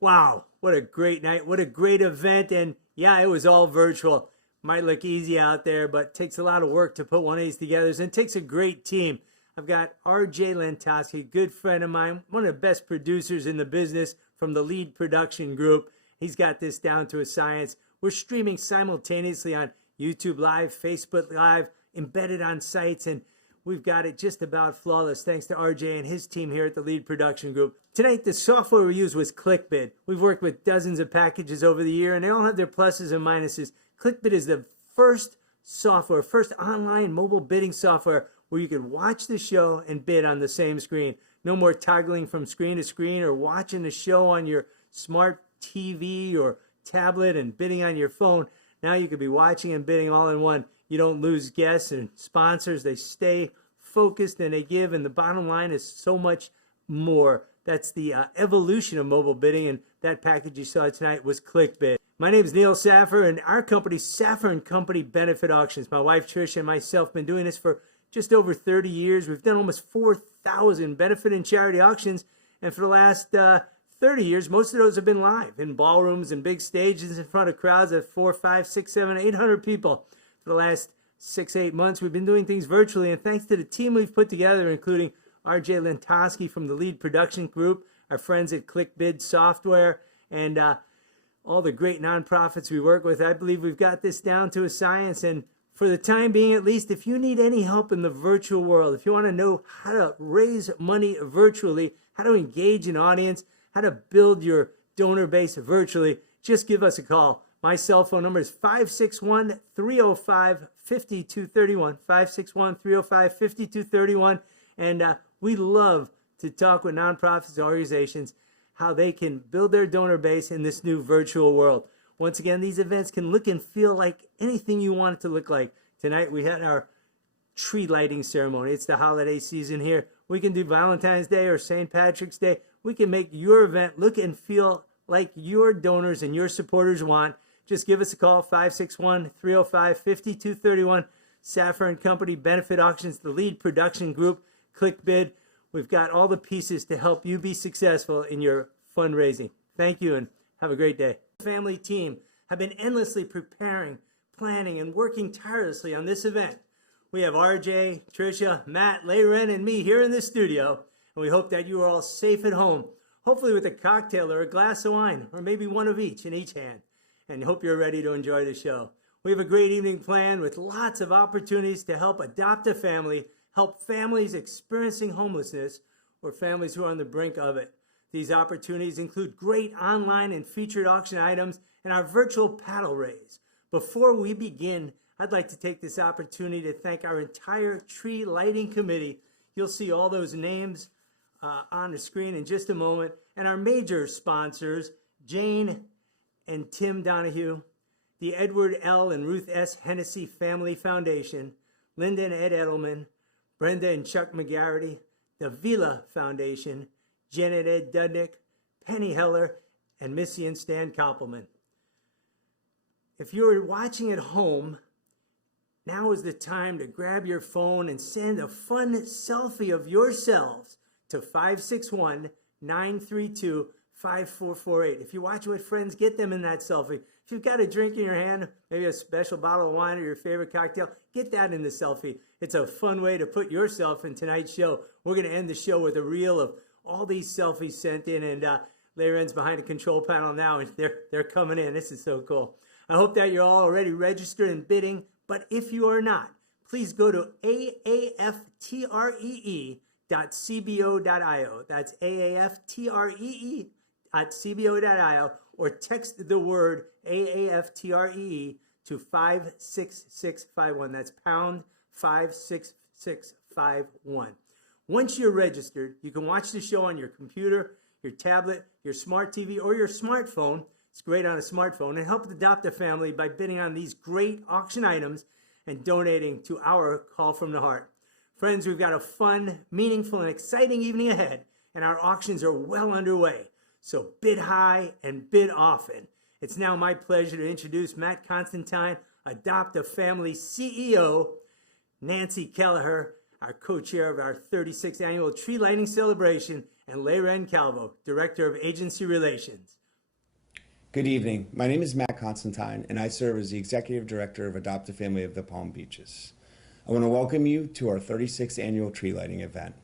Wow, what a great night. What a great event. And yeah, it was all virtual. Might look easy out there, but it takes a lot of work to put one of these together. And it takes a great team. I've got RJ Lentoski, a good friend of mine, one of the best producers in the business from the Lead Production Group. He's got this down to a science. We're streaming simultaneously on YouTube Live, Facebook Live, embedded on sites, and we've got it just about flawless thanks to RJ and his team here at the Lead Production Group. Tonight, the software we use was ClickBid. We've worked with dozens of packages over the year, and they all have their pluses and minuses. ClickBid is the first online mobile bidding software where you can watch the show and bid on the same screen. No more toggling from screen to screen or watching the show on your smart TV or tablet and bidding on your phone. Now you can be watching and bidding all in one. You don't lose guests and sponsors. They stay focused and they give. And the bottom line is so much more. That's the evolution of mobile bidding. And that package you saw tonight was ClickBid. My name is Neil Saffer, and our company, Saffer & Company Benefit Auctions. My wife, Tricia, and myself have been doing this for just over 30 years. We've done almost 4,000 benefit and charity auctions. And for the last 30 years, most of those have been live in ballrooms and big stages in front of crowds of 4, 5, 6, 7, 800 people. For the last 6, 8 months, we've been doing things virtually. And thanks to the team we've put together, including RJ Lentoski from the Lead Production Group, our friends at ClickBid Software, and all the great nonprofits we work with, I believe we've got this down to a science. And for the time being, at least, if you need any help in the virtual world, if you want to know how to raise money virtually, how to engage an audience, how to build your donor base virtually, just give us a call. My cell phone number is 561-305-5231, 561-305-5231. And we love to talk with nonprofits and organizations how they can build their donor base in this new virtual world. Once again, these events can look and feel like anything you want it to look like. Tonight we had our tree lighting ceremony. It's the holiday season here. We can do Valentine's Day or St. Patrick's Day. We can make your event look and feel like your donors and your supporters want. Just give us a call, 561-305-5231. Saffer & Company Benefit Auctions, the Lead Production Group, ClickBid. We've got all the pieces to help you be successful in your fundraising. Thank you and have a great day. The family team have been endlessly preparing, planning, and working tirelessly on this event. We have RJ, Tricia, Matt, Layren, and me here in the studio, and we hope that you are all safe at home, hopefully with a cocktail or a glass of wine, or maybe one of each in each hand, and hope you're ready to enjoy the show. We have a great evening planned with lots of opportunities to help adopt a family, help families experiencing homelessness, or families who are on the brink of it. These opportunities include great online and featured auction items and our virtual paddle raise. Before we begin, I'd like to take this opportunity to thank our entire tree lighting committee. You'll see all those names on the screen in just a moment. And our major sponsors, Jane and Tim Donahue, the Edward L. and Ruth S. Hennessy Family Foundation, Linda and Ed Edelman, Brenda and Chuck McGarity, the Vila Foundation, Janet Ed Dudnick, Penny Heller, and Missy and Stan Koppelman. If you're watching at home, now is the time to grab your phone and send a fun selfie of yourselves to 561-932-5448. If you're watching with friends, get them in that selfie. If you've got a drink in your hand, maybe a special bottle of wine or your favorite cocktail, get that in the selfie. It's a fun way to put yourself in tonight's show. We're going to end the show with a reel of all these selfies sent in, and Layren's behind the control panel now, and they're coming in. This is so cool. I hope that you're all already registered and bidding, but if you are not, please go to aaftree.cbo.io. That's aaftree.cbo.io, or text the word AAFTREE to 56651. That's pound 56651. Once you're registered, you can watch the show on your computer, your tablet, your smart TV, or your smartphone. It's great on a smartphone, and help adopt a family by bidding on these great auction items and donating to our Call from the Heart. Friends, we've got a fun, meaningful, and exciting evening ahead, and our auctions are well underway. So bid high and bid often. It's now my pleasure to introduce Matt Constantine, Adopt a Family CEO, Nancy Kelleher, our co-chair of our 36th annual tree lighting celebration, and Layren Calvo, Director of Agency Relations. Good evening. My name is Matt Constantine, and I serve as the Executive Director of Adopt a Family of the Palm Beaches. I want to welcome you to our 36th annual tree lighting event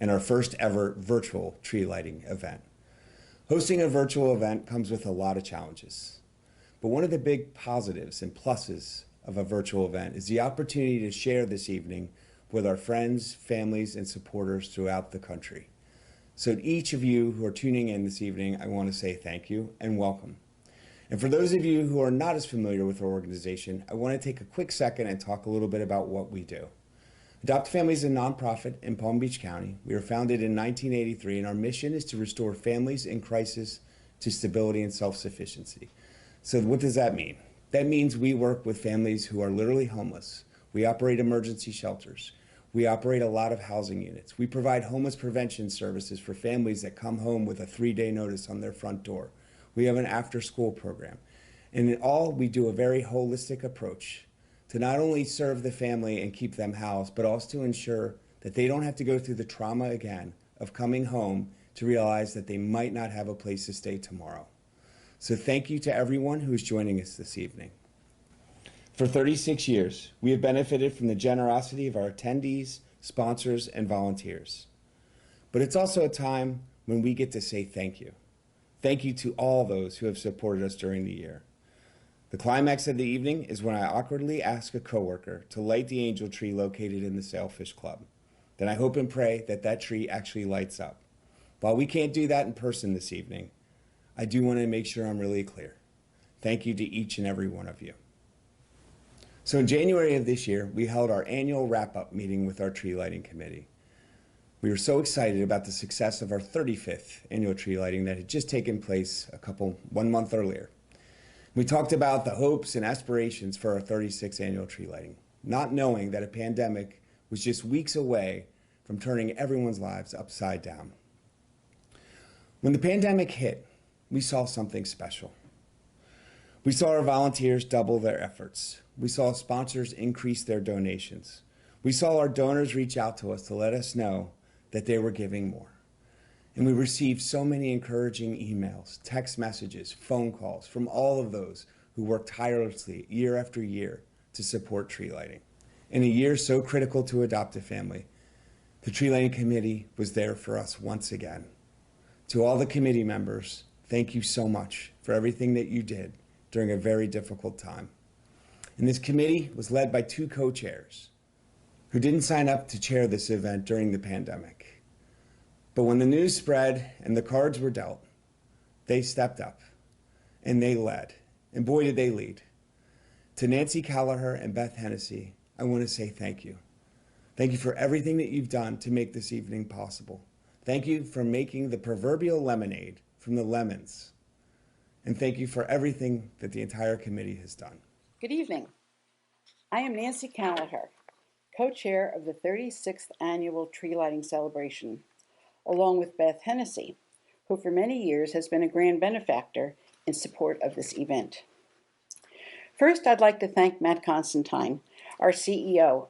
and our first ever virtual tree lighting event. Hosting a virtual event comes with a lot of challenges, but one of the big positives and pluses of a virtual event is the opportunity to share this evening with our friends, families, and supporters throughout the country. So to each of you who are tuning in this evening, I want to say thank you and welcome. And for those of you who are not as familiar with our organization, I want to take a quick second and talk a little bit about what we do. Adopt a Family is a nonprofit in Palm Beach County. We were founded in 1983, and our mission is to restore families in crisis to stability and self-sufficiency. So what does that mean? That means we work with families who are literally homeless. We operate emergency shelters. We operate a lot of housing units. We provide homeless prevention services for families that come home with a 3-day notice on their front door. We have an after-school program. And in all, we do a very holistic approach to not only serve the family and keep them housed, but also to ensure that they don't have to go through the trauma again of coming home to realize that they might not have a place to stay tomorrow. So thank you to everyone who is joining us this evening. For 36 years, we have benefited from the generosity of our attendees, sponsors, and volunteers. But it's also a time when we get to say thank you. Thank you to all those who have supported us during the year. The climax of the evening is when I awkwardly ask a coworker to light the angel tree located in the Sailfish Club. Then I hope and pray that that tree actually lights up. While we can't do that in person this evening, I do want to make sure I'm really clear. Thank you to each and every one of you. So in January of this year, we held our annual wrap-up meeting with our tree lighting committee. We were so excited about the success of our 35th annual tree lighting that had just taken place 1 month earlier. We talked about the hopes and aspirations for our 36th annual tree lighting, not knowing that a pandemic was just weeks away from turning everyone's lives upside down. When the pandemic hit, we saw something special. We saw our volunteers double their efforts. We saw sponsors increase their donations. We saw our donors reach out to us to let us know that they were giving more. And we received so many encouraging emails, text messages, phone calls from all of those who worked tirelessly year after year to support tree lighting. In a year so critical to Adopt a Family, the Tree Lighting Committee was there for us once again. To all the committee members, thank you so much for everything that you did during a very difficult time. And this committee was led by 2 co-chairs who didn't sign up to chair this event during the pandemic. But when the news spread and the cards were dealt, they stepped up and they led. And boy, did they lead. To Nancy Callaher and Beth Hennessy, I want to say thank you. Thank you for everything that you've done to make this evening possible. Thank you for making the proverbial lemonade from the lemons. And thank you for everything that the entire committee has done. Good evening. I am Nancy Callaher, co-chair of the 36th Annual Tree Lighting Celebration, along with Beth Hennessy, who for many years has been a grand benefactor in support of this event. First, I'd like to thank Matt Constantine, our CEO,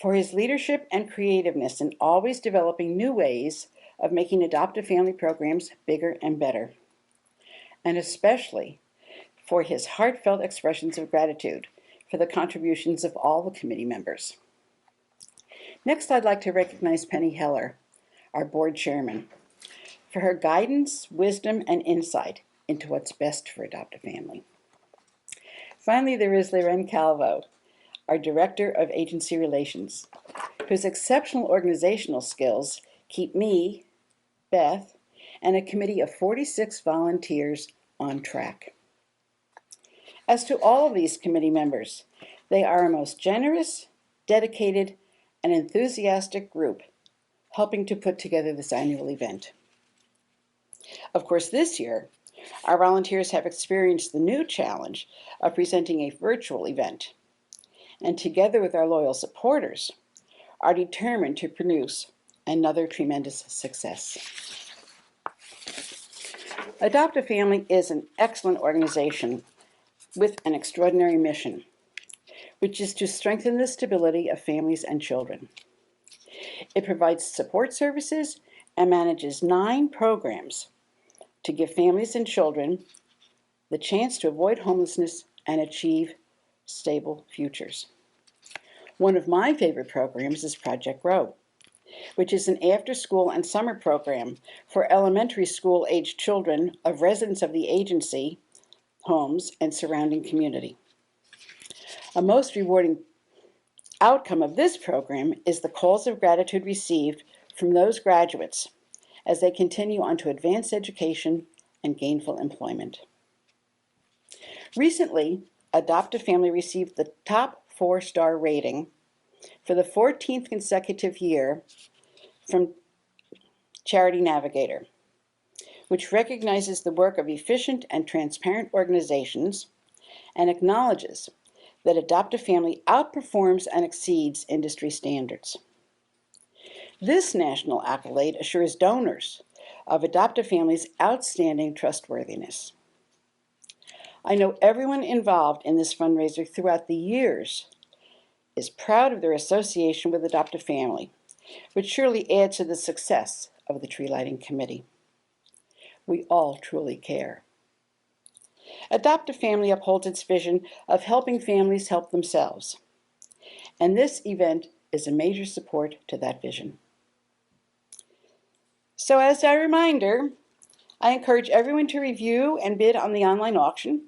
for his leadership and creativeness in always developing new ways of making Adopt a Family programs bigger and better, and especially for his heartfelt expressions of gratitude for the contributions of all the committee members. Next, I'd like to recognize Penny Heller, our board chairman, for her guidance, wisdom, and insight into what's best for Adopt a Family. Finally, there is Loren Calvo, our director of agency relations, whose exceptional organizational skills keep me, Beth, and a committee of 46 volunteers on track. As to all of these committee members, they are a most generous, dedicated, and enthusiastic group helping to put together this annual event. Of course, this year, our volunteers have experienced the new challenge of presenting a virtual event, and together with our loyal supporters, are determined to produce another tremendous success. Adopt a Family is an excellent organization with an extraordinary mission, which is to strengthen the stability of families and children. It provides support services and manages 9 programs to give families and children the chance to avoid homelessness and achieve stable futures. One of my favorite programs is Project Grow, which is an after-school and summer program for elementary school-aged children of residents of the agency, homes, and surrounding community. A most rewarding outcome of this program is the calls of gratitude received from those graduates as they continue on to advanced education and gainful employment. Recently, Adopt a Family received the top 4-star rating for the 14th consecutive year from Charity Navigator, which recognizes the work of efficient and transparent organizations and acknowledges that Adopt a Family outperforms and exceeds industry standards. This national accolade assures donors of Adopt a Family's outstanding trustworthiness. I know everyone involved in this fundraiser throughout the years is proud of their association with Adopt a Family, which surely adds to the success of the Tree Lighting Committee. We all truly care. Adopt a Family upholds its vision of helping families help themselves, and this event is a major support to that vision. So as a reminder, I encourage everyone to review and bid on the online auction,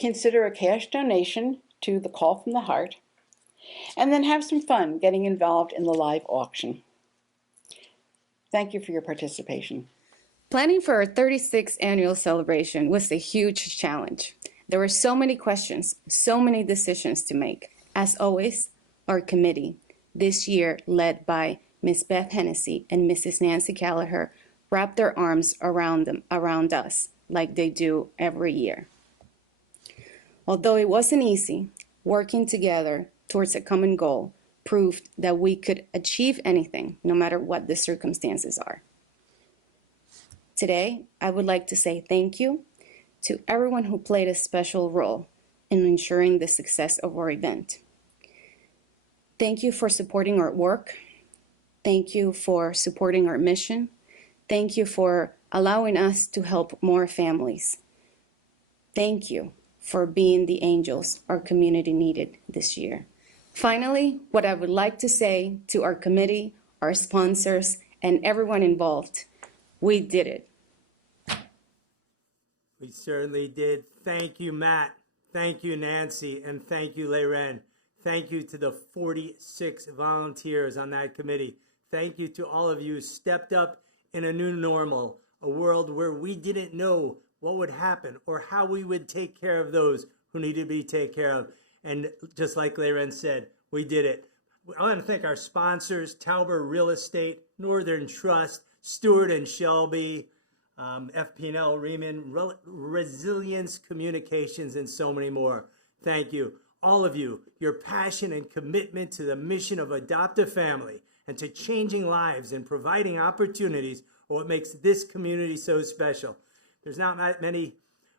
consider a cash donation to the Call from the Heart, and then have some fun getting involved in the live auction. Thank you for your participation. Planning for our 36th annual celebration was a huge challenge. There were so many questions, so many decisions to make. As always, our committee, this year led by Ms. Beth Hennessy and Mrs. Nancy Gallagher, wrapped their arms around us like they do every year. Although it wasn't easy, working together towards a common goal proved that we could achieve anything, no matter what the circumstances are. Today, I would like to say thank you to everyone who played a special role in ensuring the success of our event. Thank you for supporting our work. Thank you for supporting our mission. Thank you for allowing us to help more families. Thank you for being the angels our community needed this year. Finally, what I would like to say to our committee, our sponsors, and everyone involved, we did it. We certainly did. Thank you, Matt. Thank you, Nancy. And thank you, Laren. Thank you to the 46 volunteers on that committee. Thank you to all of you who stepped up in a new normal, a world where we didn't know what would happen or how we would take care of those who needed to be taken care of. And just like Laren said, we did it. I want to thank our sponsors, Tauber Real Estate, Northern Trust, Stewart and Shelby, FP&L, Riemann, Resilience Communications, and so many more. Thank you. All of you, your passion and commitment to the mission of Adopt a Family and to changing lives and providing opportunities are what makes this community so special. There's not many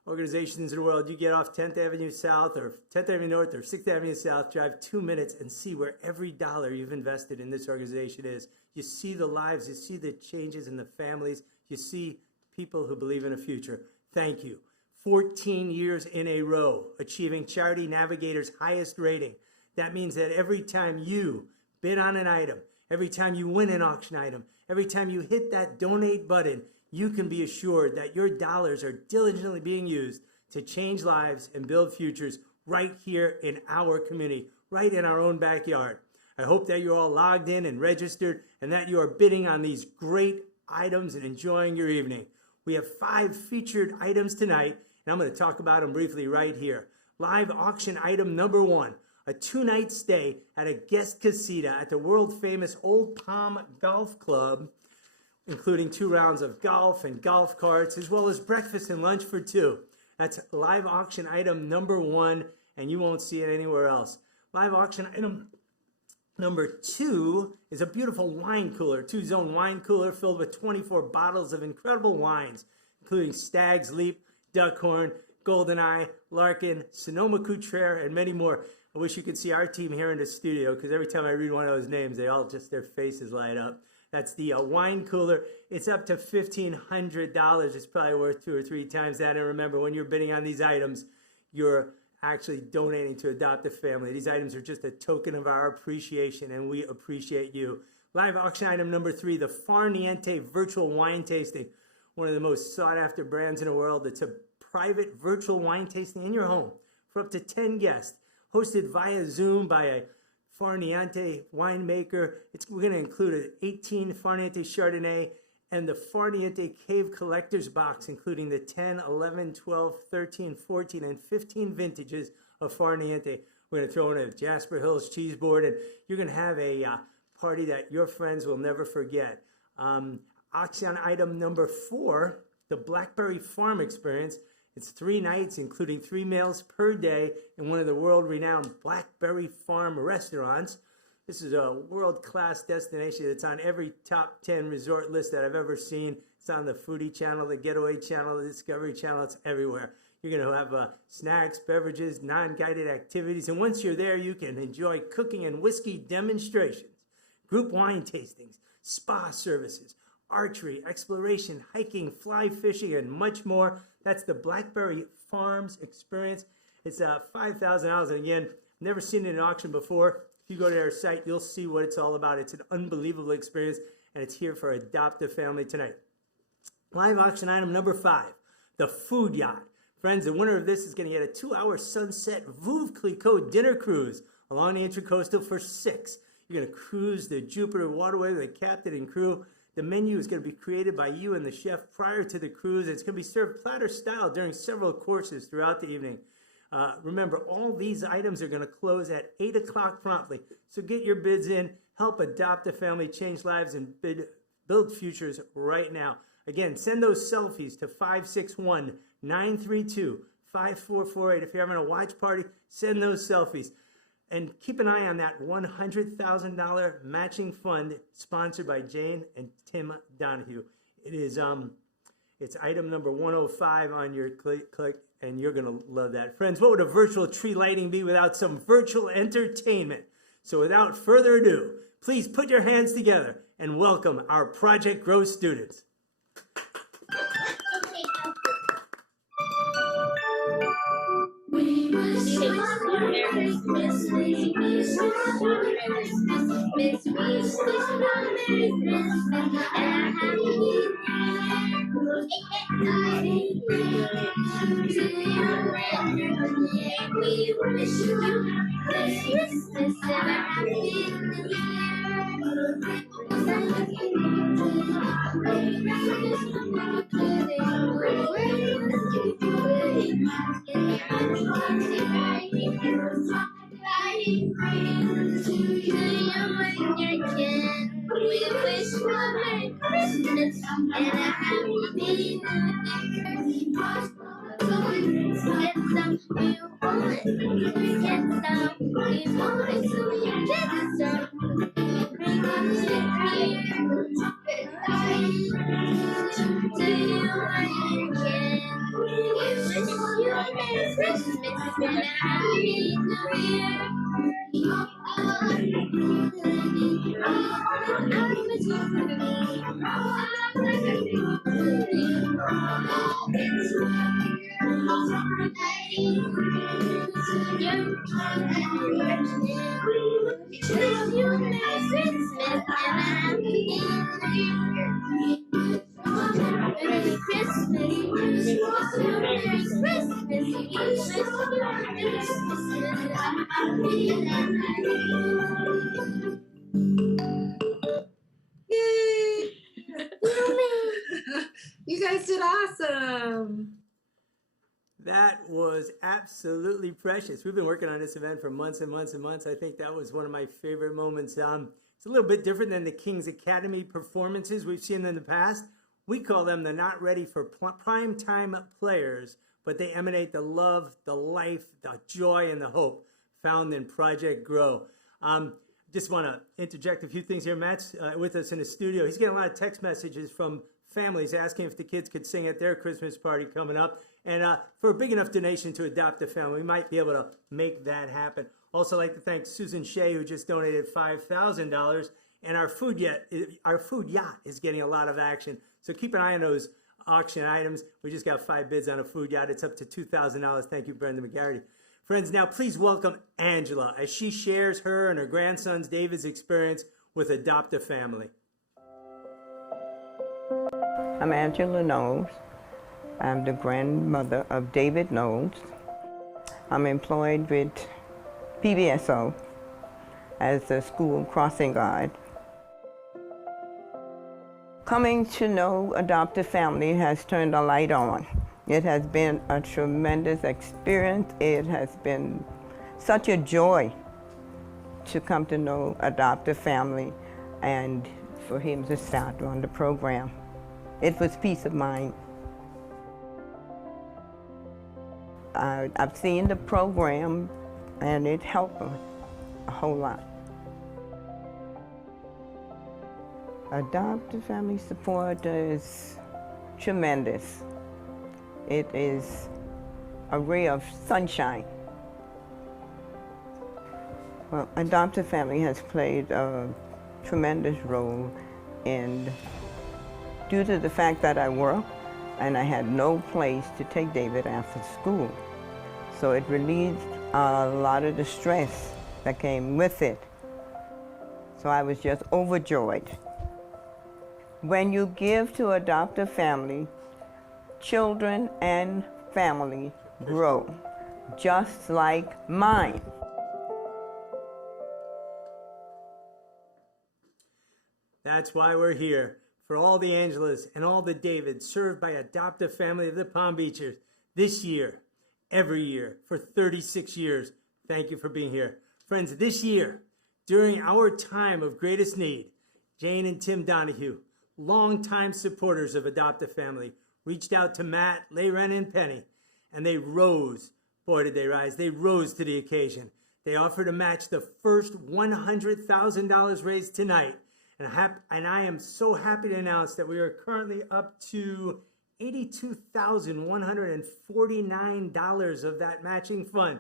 organizations in the world. You get off 10th Avenue South or 10th Avenue North or 6th Avenue South, drive 2 minutes and see where every dollar you've invested in this organization is. You see the lives, you see the changes in the families, you see people who believe in a future. Thank you. 14 years in a row, achieving Charity Navigator's highest rating. That means that every time you bid on an item, every time you win an auction item, every time you hit that donate button, you can be assured that your dollars are diligently being used to change lives and build futures right here in our community, right in our own backyard. I hope that you're all logged in and registered and that you are bidding on these great items and enjoying your evening. We have 5 featured items tonight, and I'm going to talk about them briefly right here. Live auction item number 1, a 2-night stay at a guest casita at the world-famous Old Palm Golf Club, including 2 rounds of golf and golf carts, as well as breakfast and lunch for 2. That's live auction item number 1, and you won't see it anywhere else. Live auction item number 2 is a beautiful wine cooler, 2-zone wine cooler filled with 24 bottles of incredible wines, including Stag's Leap, Duckhorn, Goldeneye, Larkin, Sonoma-Cutrer, and many more. I wish you could see our team here in the studio, because every time I read one of those names, they all just, their faces light up. That's the wine cooler. It's up to $1,500. It's probably worth 2 or 3 times that. And remember, when you're bidding on these items, you're actually donating to Adopt a Family. These items are just a token of our appreciation, and we appreciate you. Live auction item number 3, the Far Niente virtual wine tasting. One of the most sought after brands in the world. It's a private virtual wine tasting in your home for up to 10 guests, hosted via Zoom by a Far Niente winemaker. We're going to include an 18 Far Niente Chardonnay and the Far Niente Cave Collector's Box, including the 10, 11, 12, 13, 14, and 15 vintages of Far Niente. We're going to throw in a Jasper Hills cheese board, and you're going to have a party that your friends will never forget. Auction item number 4, the Blackberry Farm Experience. It's 3 nights, including 3 meals per day in one of the world-renowned Blackberry Farm restaurants. This is a world-class destination. It's on every top 10 resort list that I've ever seen. It's on the Foodie Channel, the Getaway Channel, the Discovery Channel. It's everywhere. You're going to have snacks, beverages, non-guided activities. And once you're there, you can enjoy cooking and whiskey demonstrations, group wine tastings, spa services, archery, exploration, hiking, fly fishing, and much more. That's the Blackberry Farms Experience. It's $5,000. And again, never seen it in auction before. If you go to their site, you'll see what it's all about. It's an unbelievable experience, and it's here for Adopt a Family tonight. Live auction item number 5, the Food Yacht. Friends, the winner of this is going to get a 2-hour sunset Veuve Clicquot dinner cruise along the Intracoastal for 6. You're going to cruise the Jupiter waterway with the captain and crew. The menu is going to be created by you and the chef prior to the cruise. It's going to be served platter style during several courses throughout the evening. Remember, all these items are going to close at 8 o'clock promptly. So get your bids in, help Adopt a Family, change lives, and build futures right now. Again, send those selfies to 561-932-5448. If you're having a watch party, send those selfies. And keep an eye on that $100,000 matching fund sponsored by Jane and Tim Donahue. It is it's item number 105 on your click, and you're going to love that. Friends, what would a virtual tree lighting be without some virtual entertainment? So without further ado, please put your hands together and welcome our Project Grow students. We wish you a Merry Christmas. We wish you a Merry Christmas. Miss, we wish you a Merry Christmas and a Happy New Year. Exciting to you and your family. We wish you a Merry Christmas and a Happy New Year. We wish you a Merry Christmas and a Happy New Year. Get some we want. Get some we want. So we get some. Bring us here. To you and your kin. We wish you a Merry Christmas and a Happy New Year. Merry Yay! You guys did awesome. That was absolutely precious. We've been working on this event for months and months and months. I think that was one of my favorite moments. It's a little bit different than the King's Academy performances we've seen in the past. We call them the not ready for prime time players, but they emanate the love, the life, the joy, and the hope found in Project Grow. Just want to interject a few things here. Matt's with us in the studio. He's getting a lot of text messages from families asking if the kids could sing at their Christmas party coming up. And for a big enough donation to Adopt a Family, we might be able to make that happen. Also like to thank Susan Shea, who just donated $5,000. And our food yacht is getting a lot of action. So keep an eye on those auction items. We just got 5 bids on a food yacht. It's up to $2,000. Thank you, Brenda McGarity. Friends, now please welcome Angela as she shares her and her grandson's David's experience with Adopt a Family. I'm Angela Knowles. I'm the grandmother of David Knowles. I'm employed with PBSO as a school crossing guard. Coming to know Adopt a Family has turned a light on. It has been a tremendous experience. It has been such a joy to come to know Adopt a Family and for him to start on the program. It was peace of mind. I've seen the program and it helped a whole lot. Adopt a Family support is tremendous. It is a ray of sunshine. Well, Adopt a Family has played a tremendous role in, due to the fact that I work and I had no place to take David after school. So it relieved a lot of the stress that came with it. So I was just overjoyed. When you give to Adopt a Family, children and family grow, just like mine. That's why we're here, for all the Angelas and all the Davids served by Adopt a Family of the Palm Beaches this year, every year, for 36 years. Thank you for being here. Friends, this year, during our time of greatest need, Jane and Tim Donahue, longtime supporters of Adopt a Family, reached out to Matt, Layren, and Penny, and they rose. Boy, did they rise. They rose to the occasion. They offered to match the first $100,000 raised tonight. And I am so happy to announce that we are currently up to $82,149 of that matching fund.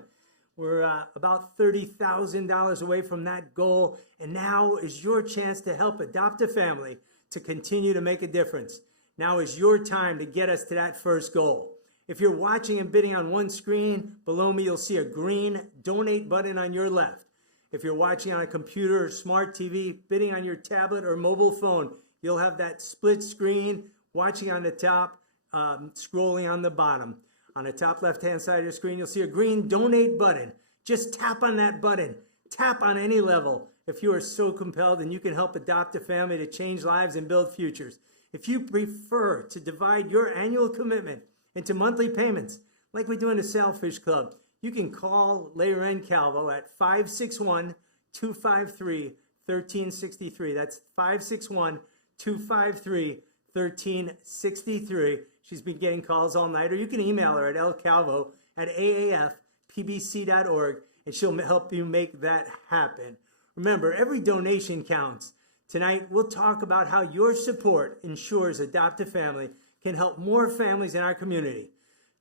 We're about $30,000 away from that goal. And now is your chance to help Adopt a Family to continue to make a difference. Now is your time to get us to that first goal. If you're watching and bidding on one screen, below me you'll see a green donate button on your left. If you're watching on a computer or smart TV, bidding on your tablet or mobile phone, you'll have that split screen, watching on the top, scrolling on the bottom. On the top left-hand side of your screen, you'll see a green donate button. Just tap on that button. Tap on any level if you are so compelled, and you can help Adopt a Family to change lives and build futures. If you prefer to divide your annual commitment into monthly payments, like we do in the Sailfish Club, you can call Layren Calvo at 561-253-1363. That's 561-253-1363. She's been getting calls all night, or you can email her at lcalvo@aafpbc.org, and she'll help you make that happen. Remember, every donation counts. Tonight, we'll talk about how your support ensures Adopt a Family can help more families in our community,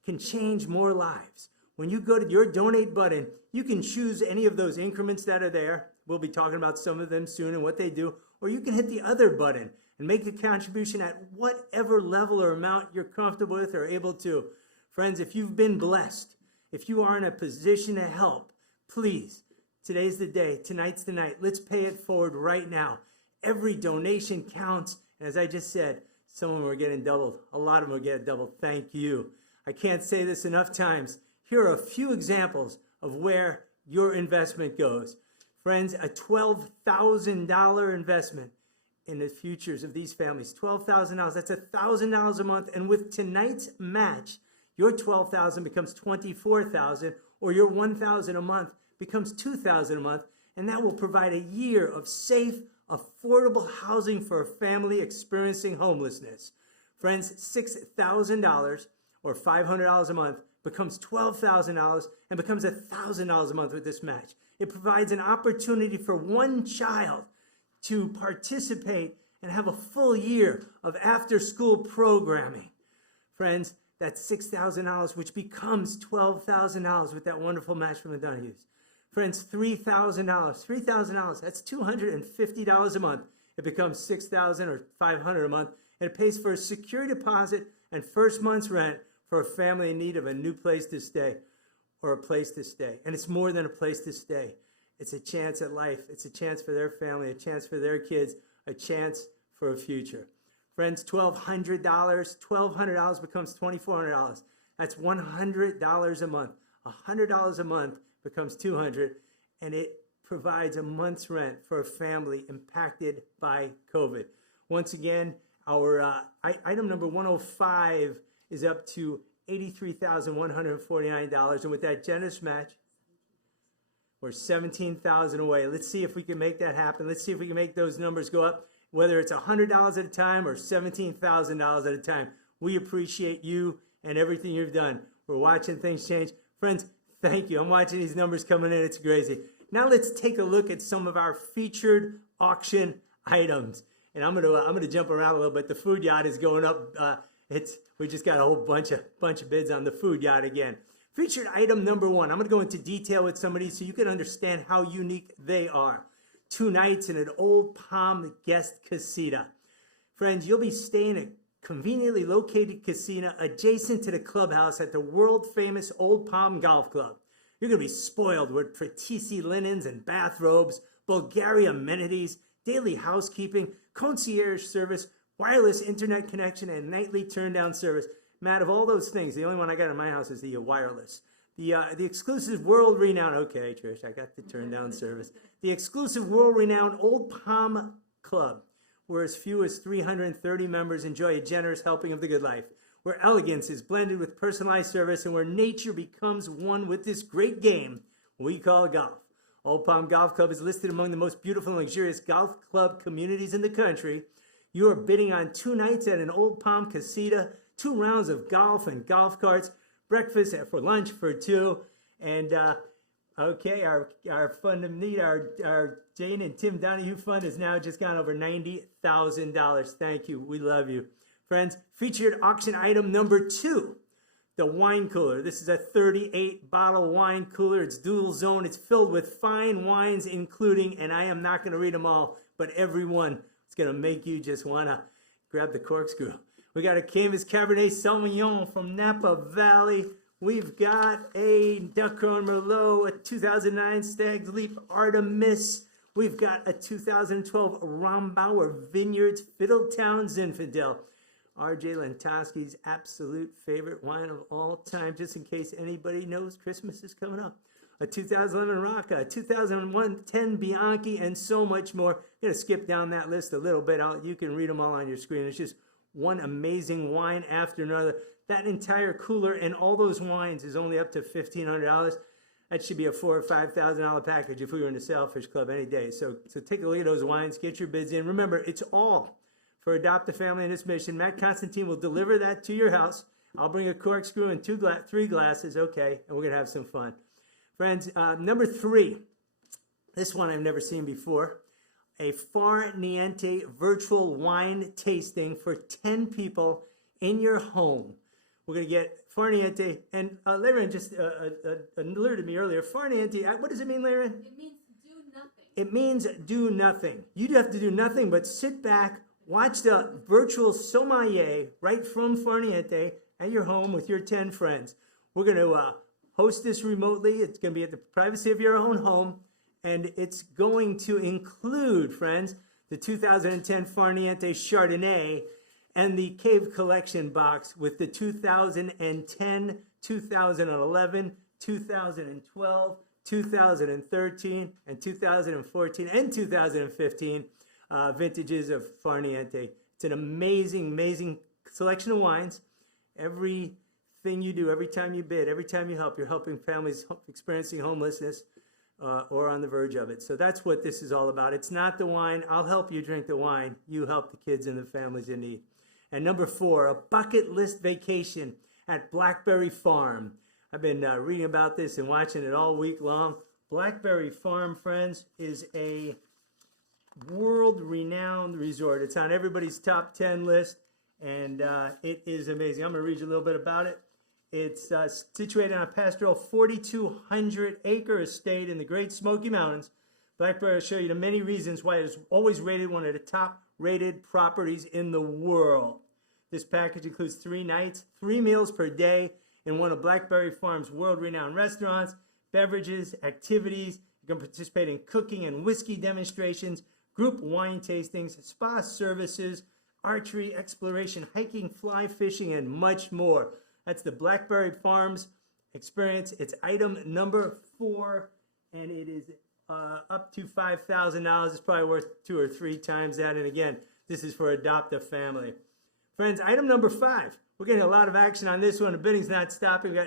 can change more lives. When you go to your donate button, you can choose any of those increments that are there. We'll be talking about some of them soon and what they do. Or you can hit the other button and make the contribution at whatever level or amount you're comfortable with or able to. Friends, if you've been blessed, if you are in a position to help, please, today's the day, tonight's the night. Let's pay it forward right now. Every donation counts. And as I just said, some of them are getting doubled. A lot of them are getting doubled. Thank you. I can't say this enough times. Here are a few examples of where your investment goes. Friends, a $12,000 investment in the futures of these families. $12,000, that's $1,000 a month. And with tonight's match, your $12,000 becomes $24,000, or your $1,000 a month becomes $2,000 a month. And that will provide a year of safe, affordable housing for a family experiencing homelessness. Friends, $6,000 or $500 a month becomes $12,000 and becomes $1,000 a month with this match. It provides an opportunity for one child to participate and have a full year of after-school programming. Friends, that's $6,000, which becomes $12,000 with that wonderful match from the Donahues. Friends, $3,000. $3,000. That's $250 a month. It becomes $6,000 or $500 a month, and it pays for a secure deposit and first month's rent for a family in need of a new place to stay or a place to stay. And it's more than a place to stay. It's a chance at life. It's a chance for their family, a chance for their kids, a chance for a future. Friends, $1,200. $1,200 becomes $2,400. That's $100 a month. $100 a month becomes $200, and it provides a month's rent for a family impacted by COVID. Once again, our item number 105 is up to $83,149, and with that generous match, we're $17,000 away. Let's see if we can make that happen. Let's see if we can make those numbers go up, whether it's $100 at a time or $17,000 at a time. We appreciate you and everything you've done. We're watching things change. Friends, thank you. I'm watching these numbers coming in. It's crazy. Now let's take a look at some of our featured auction items. And I'm gonna jump around a little bit. The food yacht is going up. We just got a whole bunch of bids on the food yacht again. Featured item number 1. I'm gonna go into detail with some of these so you can understand how unique they are. 2 nights in an Old Palm guest casita. Friends, you'll be staying at conveniently located casita adjacent to the clubhouse at the world famous Old Palm Golf Club. You're going to be spoiled with Pretisi linens and bathrobes, Bulgaria amenities, daily housekeeping, concierge service, wireless internet connection, and nightly turn-down service. Matt, of all those things, the only one I got in my house is the wireless. The exclusive world-renowned, okay, Trish, I got the turn-down service. The exclusive world-renowned Old Palm Club, where as few as 330 members enjoy a generous helping of the good life, where elegance is blended with personalized service, and where nature becomes one with this great game we call golf. Old Palm Golf Club is listed among the most beautiful and luxurious golf club communities in the country. You are bidding on 2 nights at an Old Palm casita, 2 rounds of golf and golf carts, breakfast for lunch for 2, and okay, our fund of need, our Jane and Tim Donahue fund has now just gone over $90,000. Thank you. We love you. Friends, featured auction item number 2, the wine cooler. This is a 38-bottle wine cooler. It's dual zone. It's filled with fine wines, including, and I am not going to read them all, but every one is going to make you just want to grab the corkscrew. We got a Canvas Cabernet Sauvignon from Napa Valley. We've got a Duckhorn Merlot, a 2009 Stag's Leap Artemis. We've got a 2012 Rombauer Vineyards Fiddletown Zinfandel. R.J. Lentowski's absolute favorite wine of all time, just in case anybody knows Christmas is coming up. A 2011 Rocca, a 2001 10 Bianchi, and so much more. I'm going to skip down that list a little bit. You can read them all on your screen. It's just one amazing wine after another. That entire cooler and all those wines is only up to $1,500. That should be a $4,000 or $5,000 package if we were in the Sailfish Club any day. So take a look at those wines, get your bids in. Remember, it's all for Adopt a Family in this mission. Matt Constantine will deliver that to your house. I'll bring a corkscrew and 3 glasses, okay, and we're going to have some fun. Friends, number 3, this one I've never seen before. A Far Niente virtual wine tasting for 10 people in your home. We're going to get Far Niente, and Laren just alerted me earlier. Far Niente, what does it mean, Laren? It means do nothing. It means do nothing. You have to do nothing but sit back, watch the virtual sommelier right from Far Niente at your home with your 10 friends. We're going to host this remotely. It's going to be at the privacy of your own home. And it's going to include, friends, the 2010 Far Niente Chardonnay and the Cave Collection box with the 2010, 2011, 2012, 2013, and 2014, and 2015 vintages of Far Niente. It's an amazing, amazing selection of wines. Everything you do, every time you bid, every time you help, you're helping families experiencing homelessness or on the verge of it. So that's what this is all about. It's not the wine. I'll help you drink the wine. You help the kids and the families in need. And number 4, a bucket list vacation at Blackberry Farm. I've been reading about this and watching it all week long. Blackberry Farm, friends, is a world-renowned resort. It's on everybody's top 10 list, and it is amazing. I'm going to read you a little bit about it. It's situated on a pastoral 4,200-acre estate in the Great Smoky Mountains. Blackberry will show you the many reasons why it is always rated one of the top-rated properties in the world. This package includes 3 nights, 3 meals per day in one of Blackberry Farm's world-renowned restaurants, beverages, activities. You can participate in cooking and whiskey demonstrations, group wine tastings, spa services, archery, exploration, hiking, fly fishing, and much more. That's the Blackberry Farms experience. It's item number 4, and it is up to $5,000. It's probably worth 2 or 3 times that. And again, this is for Adopt a Family. Friends, item number 5. We're getting a lot of action on this one. The bidding's not stopping.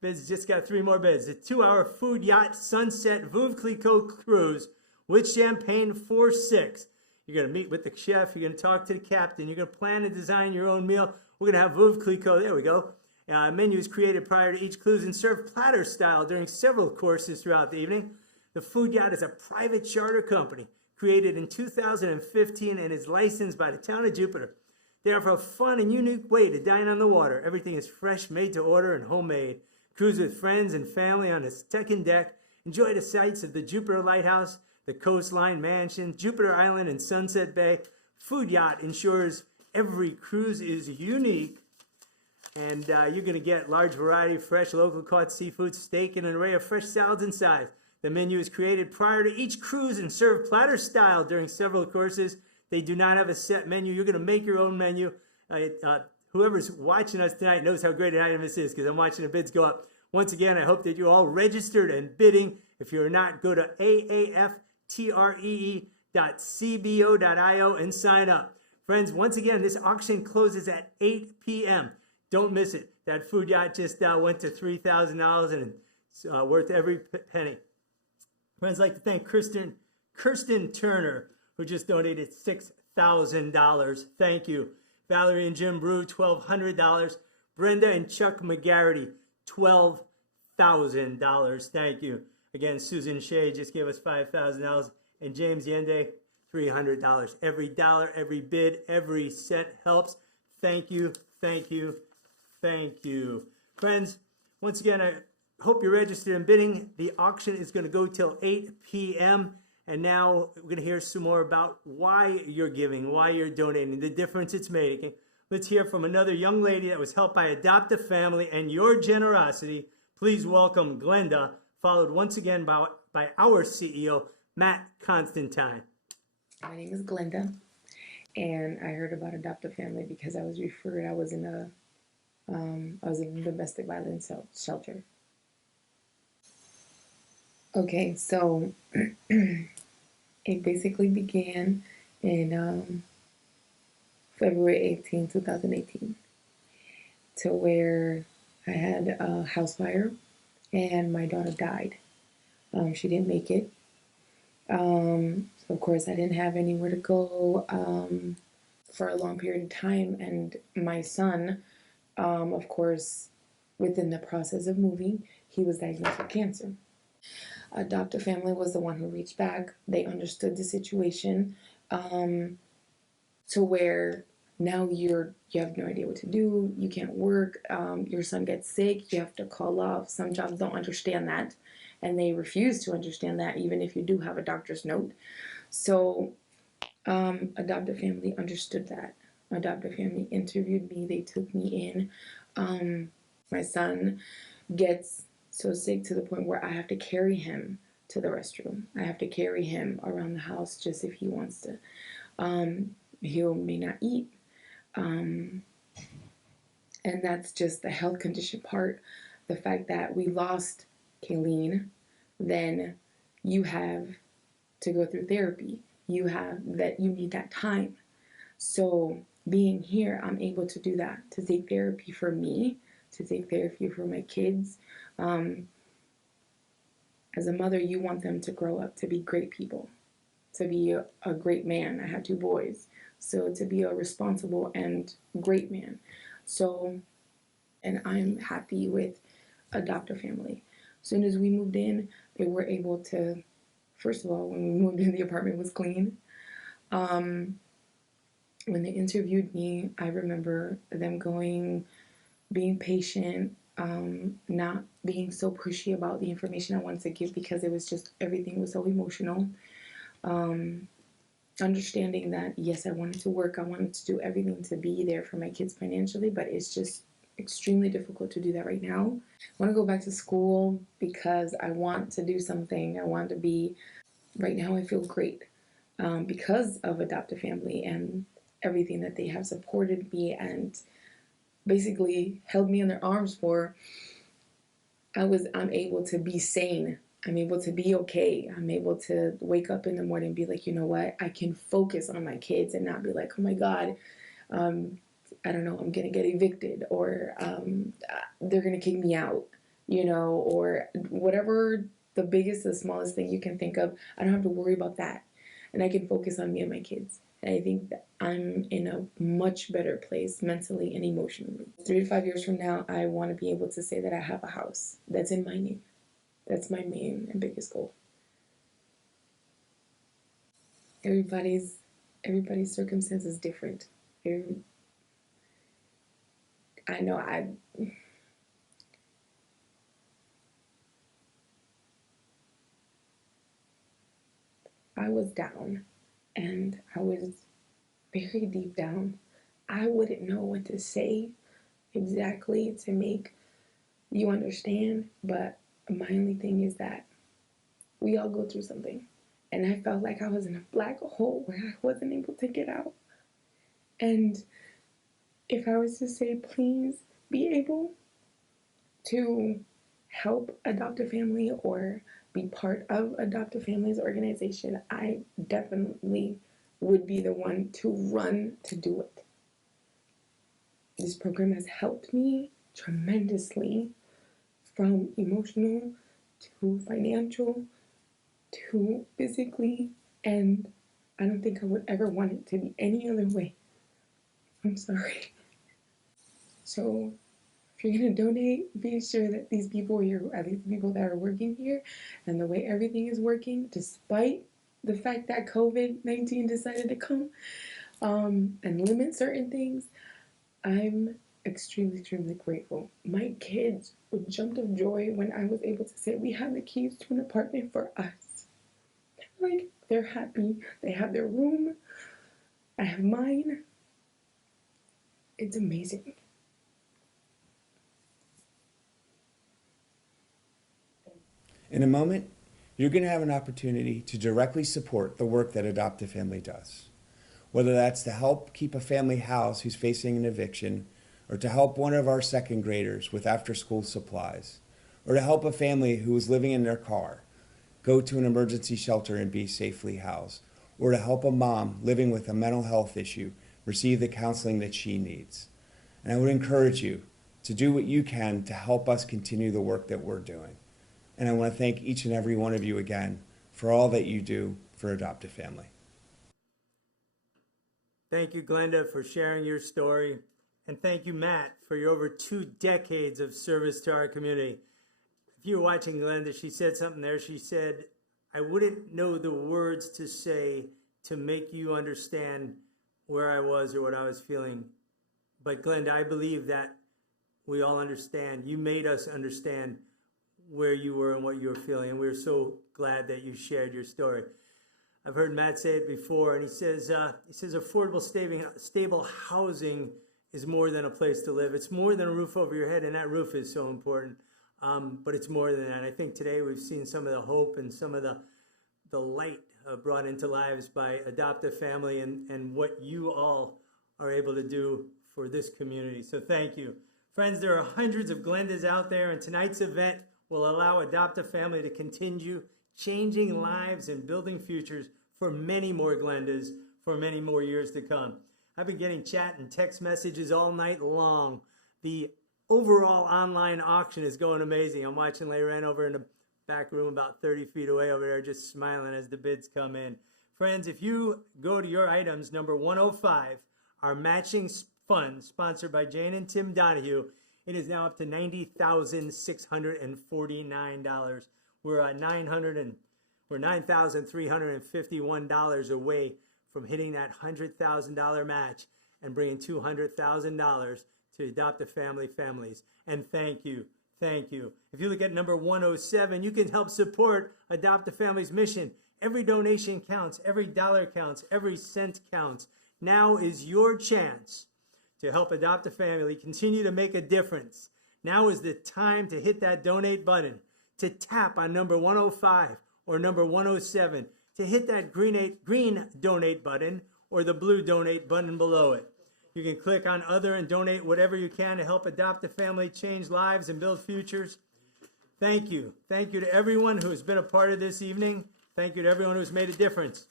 Bids just got 3 more bids. A 2-hour food yacht sunset Veuve Clicquot cruise with champagne for 6. You're going to meet with the chef. You're going to talk to the captain. You're going to plan and design your own meal. We're going to have Veuve Clicquot. There we go. Menus created prior to each cruise and served platter style during several courses throughout the evening. The food yacht is a private charter company created in 2015 and is licensed by the town of Jupiter. They offer a fun and unique way to dine on the water. Everything is fresh, made to order, and homemade. Cruise with friends and family on the second deck. Enjoy the sights of the Jupiter Lighthouse, the Coastline Mansion, Jupiter Island, and Sunset Bay. Food yacht ensures every cruise is unique. And you're going to get large variety of fresh, local caught seafood, steak, and an array of fresh salads and sides. The menu is created prior to each cruise and served platter style during several courses. They do not have a set menu. You're going to make your own menu. Whoever's watching us tonight knows how great an item this is because I'm watching the bids go up. Once again, I hope that you're all registered and bidding. If you're not, go to aaftree.cbo.io and sign up. Friends, once again, this auction closes at 8 p.m. Don't miss it. That food yacht just went to $3,000 and it's worth every penny. Friends, I'd like to thank Kirsten Turner, who just donated $6,000. Thank you. Valerie and Jim Brew, $1,200. Brenda and Chuck McGarity, $12,000. Thank you. Again, Susan Shea just gave us $5,000. And James Yende, $300. Every dollar, every bid, every cent helps. Thank you, thank you, thank you. Friends, once again, I hope you're registered in bidding. The auction is going to go till 8 p.m. And now we're going to hear some more about why you're giving, why you're donating, the difference it's making. Let's hear from another young lady that was helped by Adopt a Family and your generosity. Please welcome Glenda, followed once again by our CEO, Matt Constantine. My name is Glenda, and I heard about Adopt a Family because I was referred. I was in a domestic violence shelter. Okay, so it basically began in February 18, 2018, to where I had a house fire and my daughter died. She didn't make it. So of course I didn't have anywhere to go for a long period of time, and my son, of course, within the process of moving, he was diagnosed with cancer. Adopt a Family was the one who reached back. They understood the situation to where now you have no idea what to do. You can't work. Your son gets sick. You have to call off. Some jobs don't understand that, and they refuse to understand that even if you do have a doctor's note. So Adopt a Family understood that. Adopt a Family interviewed me. They took me in. My son gets so sick to the point where I have to carry him to the restroom. I have to carry him around the house just if he wants to. He may not eat. And that's just the health condition part. The fact that we lost Kayleen, then you have to go through therapy. You need that time. So being here, I'm able to do that, to take therapy for me, to take therapy for my kids. As a mother, you want them to grow up to be great people, to be a great man. I had 2 boys, so to be a responsible and great man. So, and I'm happy with Adopt a Family. As soon as we moved in, they were able to, first of all, when we moved in, the apartment was clean. When they interviewed me, I remember them being patient, not being so pushy about the information I wanted to give because it was just everything was so emotional. Understanding that, yes, I wanted to work, I wanted to do everything to be there for my kids financially, but it's just extremely difficult to do that right now. I want to go back to school because I want to do something. I want to be, right now I feel great because of Adopt a Family and everything that they have supported me and basically held me in their arms for. I'm able to be sane. I'm able to be okay. I'm able to wake up in the morning and be like, you know what? I can focus on my kids and not be like, oh my God, I don't know, I'm going to get evicted or they're going to kick me out, or whatever the biggest, the smallest thing you can think of. I don't have to worry about that. And I can focus on me and my kids. And I think that I'm in a much better place mentally and emotionally. 3 to 5 years from now, I want to be able to say that I have a house that's in my name. That's my main and biggest goal. Everybody's circumstance is different. I know I was down and I was very deep down. I wouldn't know what to say exactly to make you understand, but my only thing is that we all go through something. And I felt like I was in a black hole where I wasn't able to get out. And if I was to say, please be able to help Adopt a Family or be part of Adopt a Family's organization, I definitely would be the one to run to do it. This program has helped me tremendously, from emotional to financial to physically, and I don't think I would ever want it to be any other way. I'm sorry. So if you're gonna donate, be sure that these people here, at least the people that are working here, and the way everything is working, despite the fact that COVID-19 decided to come and limit certain things, I'm extremely, extremely grateful. My kids would jump of joy when I was able to say, we have the keys to an apartment for us. Like, they're happy. They have their room. I have mine. It's amazing. In a moment, you're going to have an opportunity to directly support the work that Adopt a Family does. Whether that's to help keep a family house who's facing an eviction, or to help one of our second graders with after-school supplies, or to help a family who is living in their car go to an emergency shelter and be safely housed, or to help a mom living with a mental health issue receive the counseling that she needs. And I would encourage you to do what you can to help us continue the work that we're doing. And I want to thank each and every one of you again for all that you do for Adopt a Family. Thank you, Glenda, for sharing your story. And thank you, Matt, for your over 2 decades of service to our community. If you were watching Glenda, she said something there. She said, I wouldn't know the words to say to make you understand where I was or what I was feeling. But Glenda, I believe that we all understand. You made us understand where you were and what you were feeling. And we're so glad that you shared your story. I've heard Matt say it before, and he says affordable, stable housing is more than a place to live. It's more than a roof over your head, and that roof is so important. But it's more than that. I think today we've seen some of the hope and some of the light brought into lives by Adopt a Family and what you all are able to do for this community. So thank you. Friends, there are hundreds of Glendas out there, and tonight's event will allow Adopt a Family to continue changing lives and building futures for many more Glendas for many more years to come. I've been getting chat and text messages all night long. The overall online auction is going amazing. I'm watching Layren over in the back room about 30 feet away over there, just smiling as the bids come in. Friends, if you go to your items, number 105, our matching fund sponsored by Jane and Tim Donahue, it is now up to $90,649. We're at $9,351 away from hitting that $100,000 match and bringing $200,000 to to Adopt a Family families. And thank you. Thank you. If you look at number 107, you can help support Adopt a Family's mission. Every donation counts. Every dollar counts. Every cent counts. Now is your chance to help Adopt a Family continue to make a difference. Now is the time to hit that donate button, to tap on number 105 or number 107, to hit that green donate button or the blue donate button below it. You can click on other and donate whatever you can to help Adopt a Family change lives and build futures. Thank you. Thank you to everyone who has been a part of this evening. Thank you to everyone who's made a difference.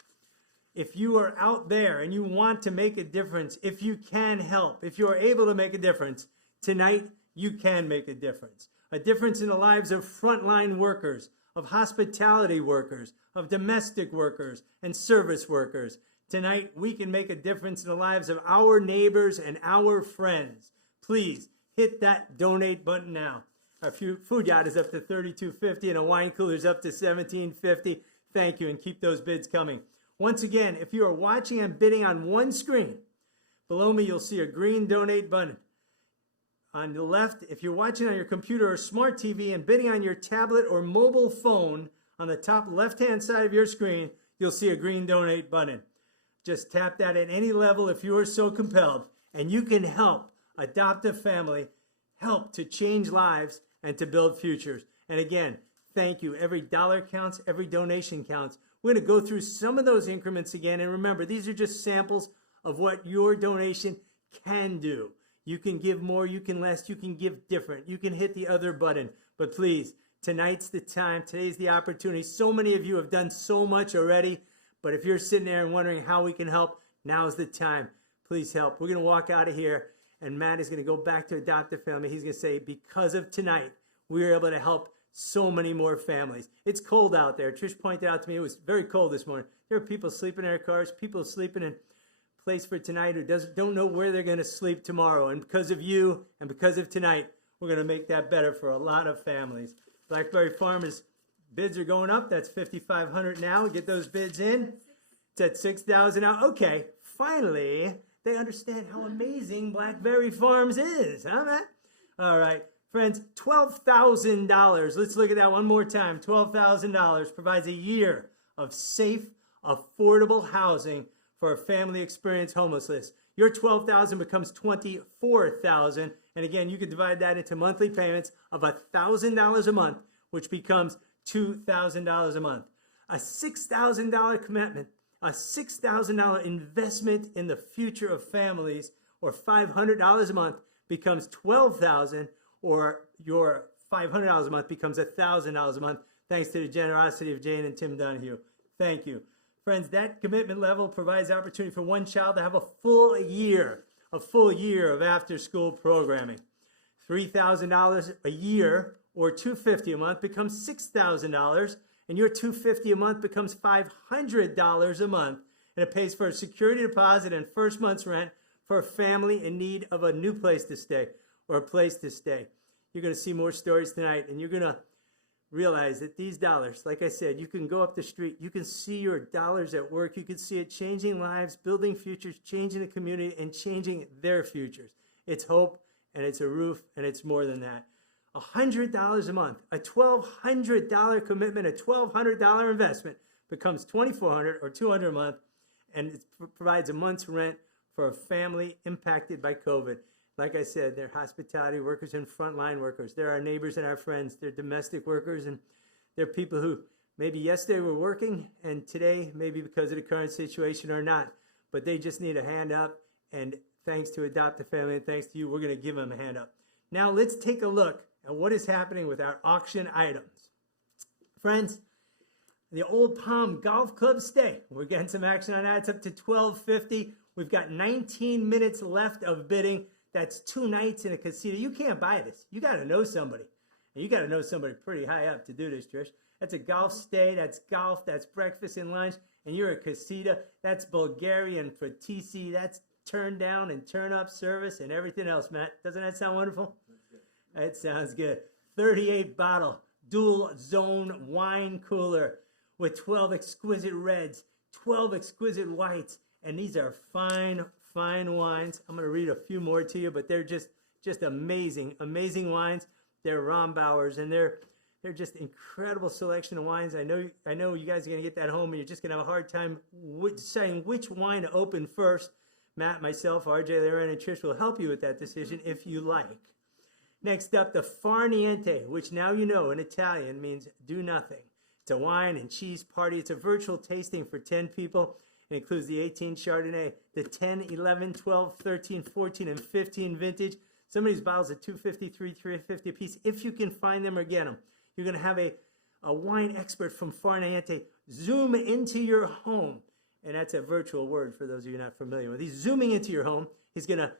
If you are out there and you want to make a difference, if you can help, if you are able to make a difference, tonight you can make a difference. A difference in the lives of frontline workers, of hospitality workers, of domestic workers, and service workers. Tonight, we can make a difference in the lives of our neighbors and our friends. Please hit that donate button now. Our food yacht is up to $32.50 and a wine cooler is up to $17.50. Thank you, and keep those bids coming. Once again, if you are watching and bidding on one screen, below me you'll see a green donate button. On the left, if you're watching on your computer or smart TV and bidding on your tablet or mobile phone, on the top left-hand side of your screen, you'll see a green donate button. Just tap that at any level if you are so compelled, and you can help Adopt a Family, help to change lives and to build futures. And again, thank you. Every dollar counts, every donation counts. We're going to go through some of those increments again, and remember, these are just samples of what your donation can do. You can give more, you can less, you can give different, you can hit the other button. But please, tonight's the time, today's the opportunity. So many of you have done so much already. But if you're sitting there and wondering how we can help, now's the time. Please help. We're going to walk out of here, and Matt is going to go back to Adopt a Family. He's going to say, because of tonight, we were able to help so many more families. It's cold out there. Trish pointed out to me it was very cold this morning. There are people sleeping in their cars, people sleeping in a place for tonight who don't know where they're going to sleep tomorrow. And because of you and because of tonight, we're going to make that better for a lot of families. Blackberry Farm is... bids are going up. That's $5,500 now. Get those bids in. It's at $6,000 now. Okay, finally, they understand how amazing Blackberry Farms is, huh, Matt? All right, friends, $12,000. Let's look at that one more time. $12,000 provides a year of safe, affordable housing for a family experiencing homelessness. Your $12,000 becomes $24,000, and again, you can divide that into monthly payments of $1,000 a month, which becomes $2,000 a month. A $6,000 commitment, a $6,000 investment in the future of families, or $500 a month becomes $12,000, or your $500 a month becomes $1,000 a month, thanks to the generosity of Jane and Tim Donahue. Thank you. Friends, that commitment level provides opportunity for one child to have a full year of after-school programming. $3,000 a year, or $250 a month, becomes $6,000, and your $250 a month becomes $500 a month, and it pays for a security deposit and first month's rent for a family in need of a new place to stay or a place to stay. You're going to see more stories tonight, and you're going to realize that these dollars, like I said, you can go up the street, you can see your dollars at work, you can see it changing lives, building futures, changing the community, and changing their futures. It's hope, and it's a roof, and it's more than that. $100 a month, a $1,200 commitment, a $1,200 investment becomes $2,400 or $200 a month, and it provides a month's rent for a family impacted by COVID. Like I said, they're hospitality workers and frontline workers. They're our neighbors and our friends. They're domestic workers, and they're people who maybe yesterday were working, and today, maybe because of the current situation or not, but they just need a hand up, and thanks to Adopt a Family and thanks to you, we're going to give them a hand up. Now let's take a look at what is happening with our auction items. Friends, the Old Palm Golf Club stay. We're getting some action on that. It's up to $12.50. We've got 19 minutes left of bidding. That's 2 nights in a casita. You can't buy this. You got to know somebody. And you got to know somebody pretty high up to do this, Trish. That's a golf stay. That's golf. That's breakfast and lunch. And you're a casita. That's Bulgarian Patisi. That's turn down and turn up service and everything else, Matt. Doesn't that sound wonderful? It sounds good. 38 bottle dual zone wine cooler with 12 exquisite reds, 12 exquisite whites, and these are fine, fine wines. I'm going to read a few more to you, but they're just just amazing, amazing wines. They're Rombauers, and they're just incredible selection of wines. I know you guys are going to get that home, and you're just going to have a hard time deciding which wine to open first. Matt, myself, RJ, Laren, and Trish will help you with that decision if you like. Next up, the Far Niente, which now you know in Italian means do nothing. It's a wine and cheese party. It's a virtual tasting for 10 people. It includes the 18 Chardonnay, the 10, 11, 12, 13, 14, and 15 vintage. Some of these bottles are $253, $350 a piece. If you can find them or get them, you're going to have a wine expert from Far Niente zoom into your home. And that's a virtual word for those of you not familiar with. He's zooming into your home. He's going to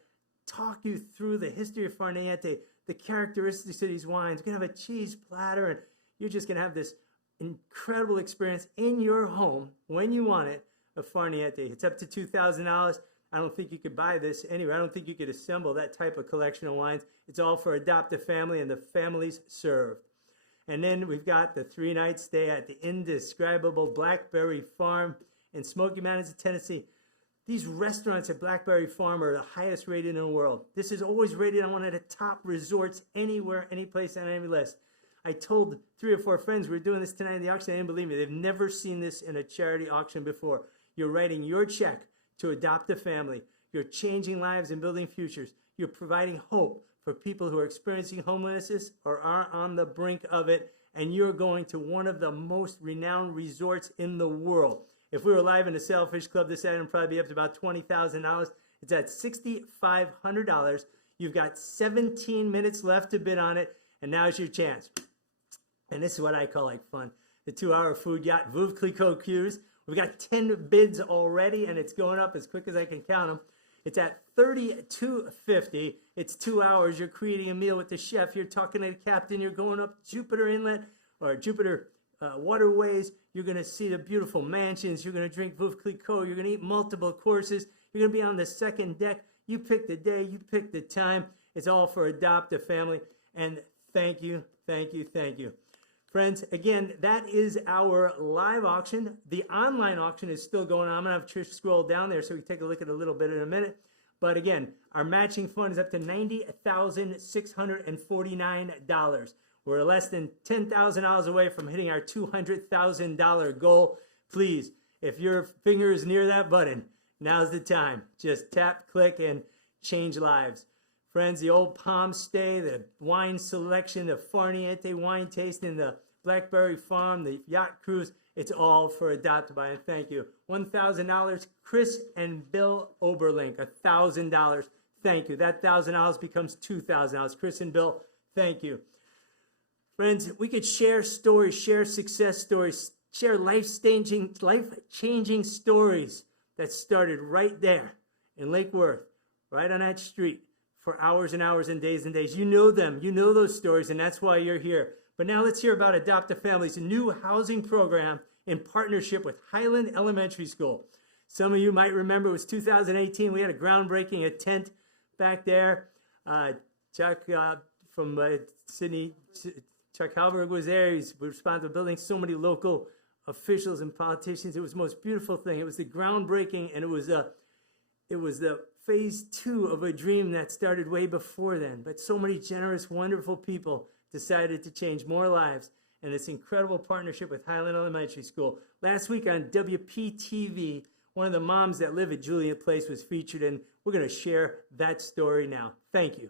talk you through the history of Far Niente, the characteristics of these wines. We're going to have a cheese platter, and you're just going to have this incredible experience in your home when you want it of Far Niente. It's up to $2,000. I don't think you could buy this anywhere. I don't think you could assemble that type of collection of wines. It's all for Adopt a Family and the families served. And then we've got the 3-night stay at the indescribable Blackberry Farm in Smoky Mountains, Tennessee. These restaurants at Blackberry Farm are the highest rated in the world. This is always rated on one of the top resorts anywhere, any place on any list. I told 3 or 4 friends we were doing this tonight in the auction. They didn't believe me. They've never seen this in a charity auction before. You're writing your check to Adopt a Family. You're changing lives and building futures. You're providing hope for people who are experiencing homelessness or are on the brink of it. And you're going to one of the most renowned resorts in the world. If we were live in the Sailfish Club this Saturday, it'd probably be up to about $20,000. It's at $6,500. You've got 17 minutes left to bid on it, and now's your chance. And this is what I call like fun. The 2-hour food yacht, Veuve Clicquot Cruise. We've got 10 bids already, and it's going up as quick as I can count them. It's at $32.50. It's 2 hours. You're creating a meal with the chef. You're talking to the captain. You're going up Jupiter Inlet or Jupiter waterways. You're going to see the beautiful mansions. You're going to drink Veuve Clicquot. You're going to eat multiple courses. You're going to be on the second deck. You pick the day. You pick the time. It's all for Adopt a Family. And thank you, thank you, thank you. Friends, again, that is our live auction. The online auction is still going on. I'm going to have Trish scroll down there so we can take a look at a little bit in a minute. But again, our matching fund is up to $90,649. We're less than $10,000 away from hitting our $200,000 goal. Please, if your finger is near that button, now's the time. Just tap, click, and change lives. Friends, the Old Palm Stay, the wine selection, the Far Niente wine tasting, the Blackberry Farm, the yacht cruise, it's all for Adopt a. And thank you. $1,000, Chris and Bill Oberlink, $1,000. Thank you. That $1,000 becomes $2,000. Chris and Bill, thank you. Friends, we could share stories, share success stories, share life-changing stories that started right there in Lake Worth, right on that street, for hours and hours and days and days. You know them. You know those stories, and that's why you're here. But now let's hear about Adopt a Family's new housing program in partnership with Highland Elementary School. Some of you might remember it was 2018. We had a groundbreaking, a tent back there. Chuck from Sydney, Chuck Halberg was there. He's responsible for building so many local officials and politicians. It was the most beautiful thing. It was the groundbreaking, and it was the phase 2 of a dream that started way before then. But so many generous, wonderful people decided to change more lives. And this incredible partnership with Highland Elementary School. Last week on WPTV, one of the moms that live at Julian Place was featured, and we're going to share that story now. Thank you.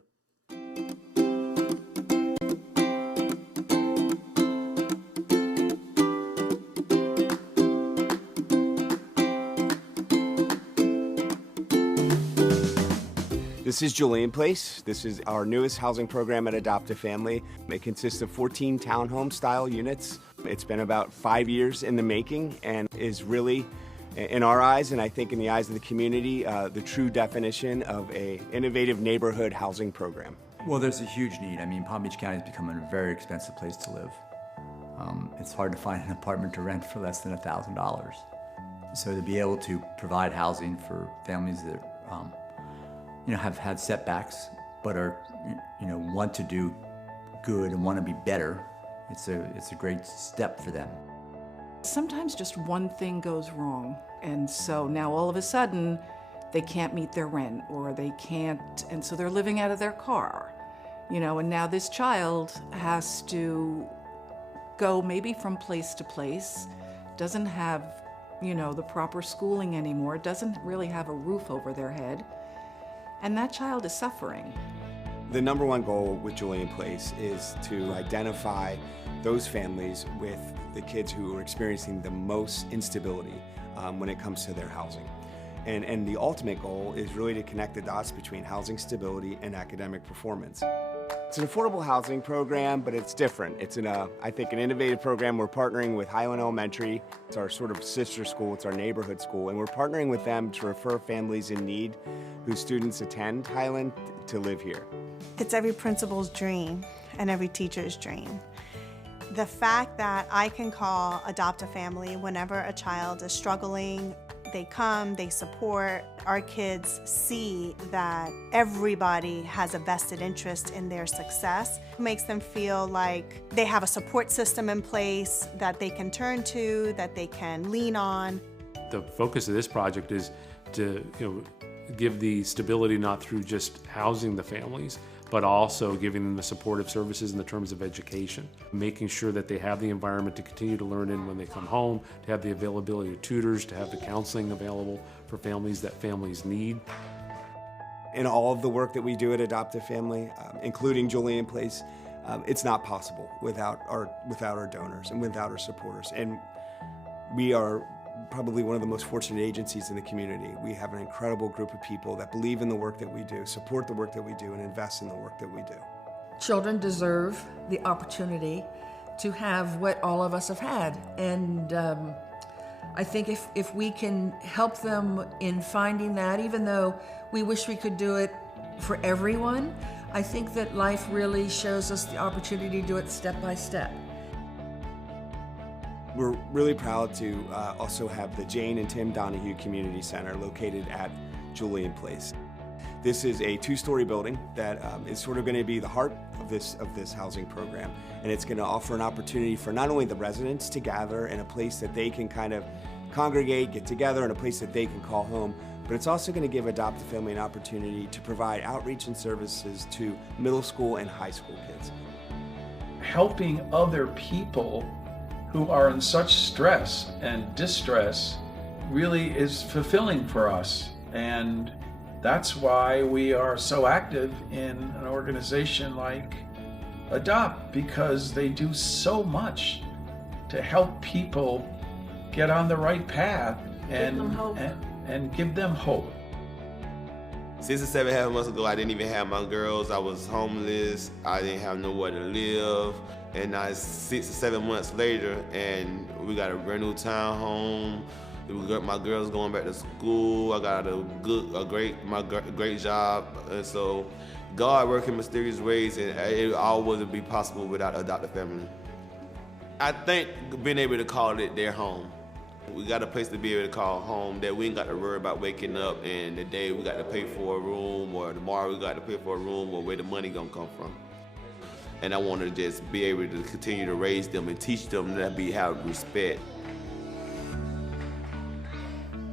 This is Julian Place. This is our newest housing program at Adopt a Family. It consists of 14 townhome-style units. It's been about 5 years in the making and is really, in our eyes, and I think in the eyes of the community, the true definition of an innovative neighborhood housing program. Well, there's a huge need. I mean, Palm Beach County is becoming a very expensive place to live. It's hard to find an apartment to rent for less than $1,000. So to be able to provide housing for families that have had setbacks, but are, want to do good and want to be better, it's a great step for them. Sometimes just one thing goes wrong, and so now all of a sudden, they can't meet their rent, or they can't, and so they're living out of their car, and now this child has to go maybe from place to place, doesn't have, the proper schooling anymore, doesn't really have a roof over their head, and that child is suffering. The number one goal with Julian Place is to identify those families with the kids who are experiencing the most instability when it comes to their housing. And the ultimate goal is really to connect the dots between housing stability and academic performance. It's an affordable housing program, but it's different. It's I think, an innovative program. We're partnering with Highland Elementary. It's our sort of sister school. It's our neighborhood school. And we're partnering with them to refer families in need whose students attend Highland to live here. It's every principal's dream and every teacher's dream. The fact that I can call Adopt a Family whenever a child is struggling, they come, they support. Our kids see that everybody has a vested interest in their success. It makes them feel like they have a support system in place that they can turn to, that they can lean on. The focus of this project is to give the stability not through just housing the families, but also giving them the supportive services in the terms of education, making sure that they have the environment to continue to learn in when they come home, to have the availability of tutors, to have the counseling available for families that families need. In all of the work that we do at Adopt a Family, including Julian Place, it's not possible without our donors and without our supporters. And we are probably one of the most fortunate agencies in the community. We have an incredible group of people that believe in the work that we do, support the work that we do, and invest in the work that we do. Children deserve the opportunity to have what all of us have had. And I think if we can help them in finding that, even though we wish we could do it for everyone, I think that life really shows us the opportunity to do it step by step. We're really proud to also have the Jane and Tim Donahue Community Center located at Julian Place. This is a two-story building that is sort of going to be the heart of this housing program, and it's going to offer an opportunity for not only the residents to gather in a place that they can kind of congregate, get together, in a place that they can call home, but it's also going to give Adopt a Family an opportunity to provide outreach and services to middle school and high school kids. Helping other people who are in such stress and distress really is fulfilling for us. And that's why we are so active in an organization like Adopt, because they do so much to help people get on the right path and give them hope. 6 or 7 months ago, I didn't even have my girls. I was homeless. I didn't have nowhere to live. And now it's 6 or 7 months later, and we got a brand new townhome. My girls going back to school. I got a great job, and so God working mysterious ways, and it all wouldn't be possible without Adopt a Family. I think being able to call it their home. We got a place to be able to call home that we ain't got to worry about waking up and the day we got to pay for a room, or tomorrow we got to pay for a room, or where the money gonna come from. And I want to just be able to continue to raise them and teach them that have respect.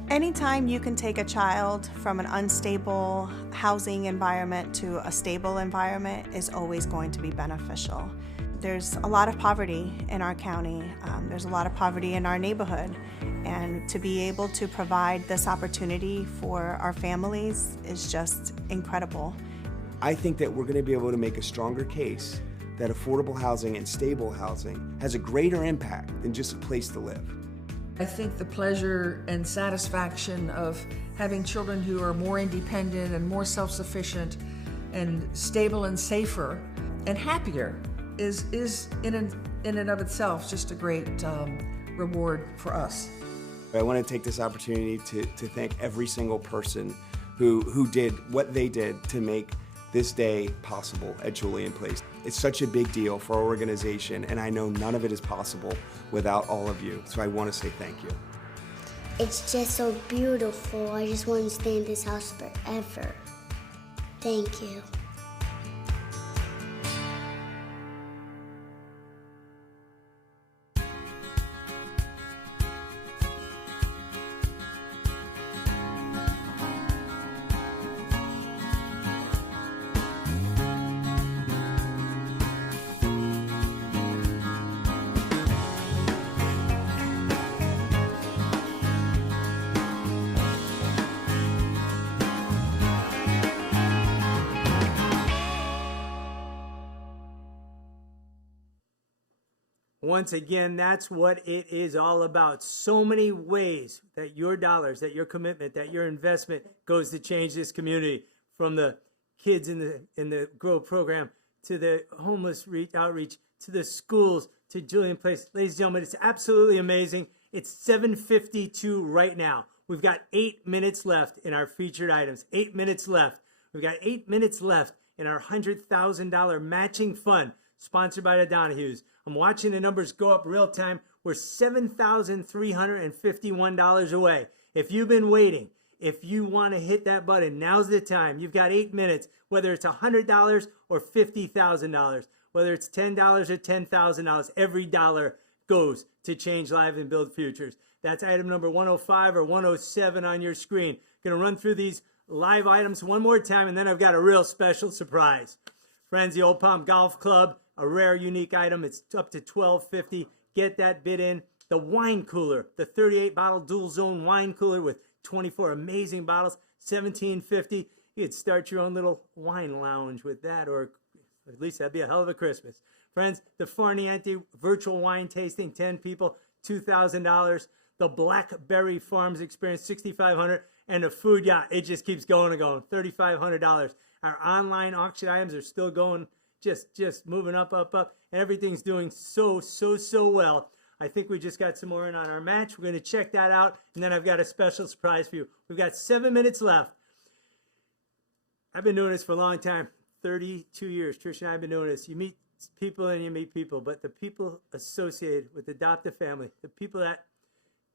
Anytime you can take a child from an unstable housing environment to a stable environment is always going to be beneficial. There's a lot of poverty in our county. There's a lot of poverty in our neighborhood. And to be able to provide this opportunity for our families is just incredible. I think that we're going to be able to make a stronger case that affordable housing and stable housing has a greater impact than just a place to live. I think the pleasure and satisfaction of having children who are more independent and more self-sufficient and stable and safer and happier is in and of itself just a great reward for us. I want to take this opportunity to thank every single person who did what they did to make this day possible at Julian Place. It's such a big deal for our organization, and I know none of it is possible without all of you, so I want to say thank you. It's just so beautiful. I just want to stay in this house forever. Thank you. Once again, that's what it is all about. So many ways that your dollars, that your commitment, that your investment goes to change this community, from the kids in the GROW program to the homeless outreach to the schools to Julian Place. Ladies and gentlemen, it's absolutely amazing. It's 7:52 right now. We've got 8 minutes left in our featured items. 8 minutes left. We've got 8 minutes left in our $100,000 matching fund sponsored by the Donahues. I'm watching the numbers go up real time. We're $7,351 away. If you've been waiting, if you want to hit that button, now's the time. You've got 8 minutes, whether it's $100 or $50,000, whether it's $10 or $10,000, every dollar goes to change lives and build futures. That's item number 105 or 107 on your screen. Going to run through these live items one more time, and then I've got a real special surprise. Friends, the Old Palm Golf Club, a rare, unique item. It's up to $12.50. Get that bid in. The wine cooler, the 38-bottle dual zone wine cooler with 24 amazing bottles, $17.50. You could start your own little wine lounge with that, or at least that'd be a hell of a Christmas. Friends, the Farniente virtual wine tasting, 10 people, $2,000. The Blackberry Farms Experience, $6,500. And the food yacht, it just keeps going and going, $3,500. Our online auction items are still going, just moving up. And everything's doing so well. I think we just got some more in on our match. We're going to check that out, and then I've got a special surprise for you. We've got 7 minutes left. I've been doing this for a long time, 32 years. Trish and I have been doing this. You meet people and you meet people, but the people associated with Adopt a Family, the people that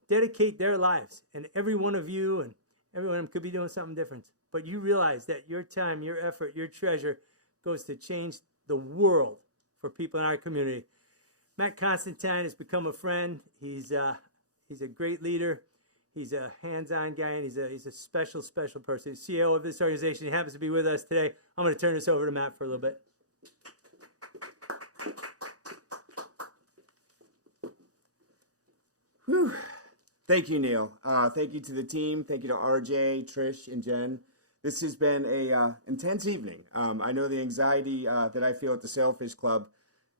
dedicate their lives, and every one of you and every one of them could be doing something different, but you realize that your time, your effort, your treasure goes to change the world for people in our community. Matt Constantine has become a friend. He's a great leader. He's a hands-on guy, and he's a special person. He's CEO of this organization. He happens to be with us today. I'm going to turn this over to Matt for a little bit. Whew. Thank you, Neil. Thank you to the team. Thank you to RJ, Trish, and Jen. This has been a intense evening. I know the anxiety that I feel at the Sailfish Club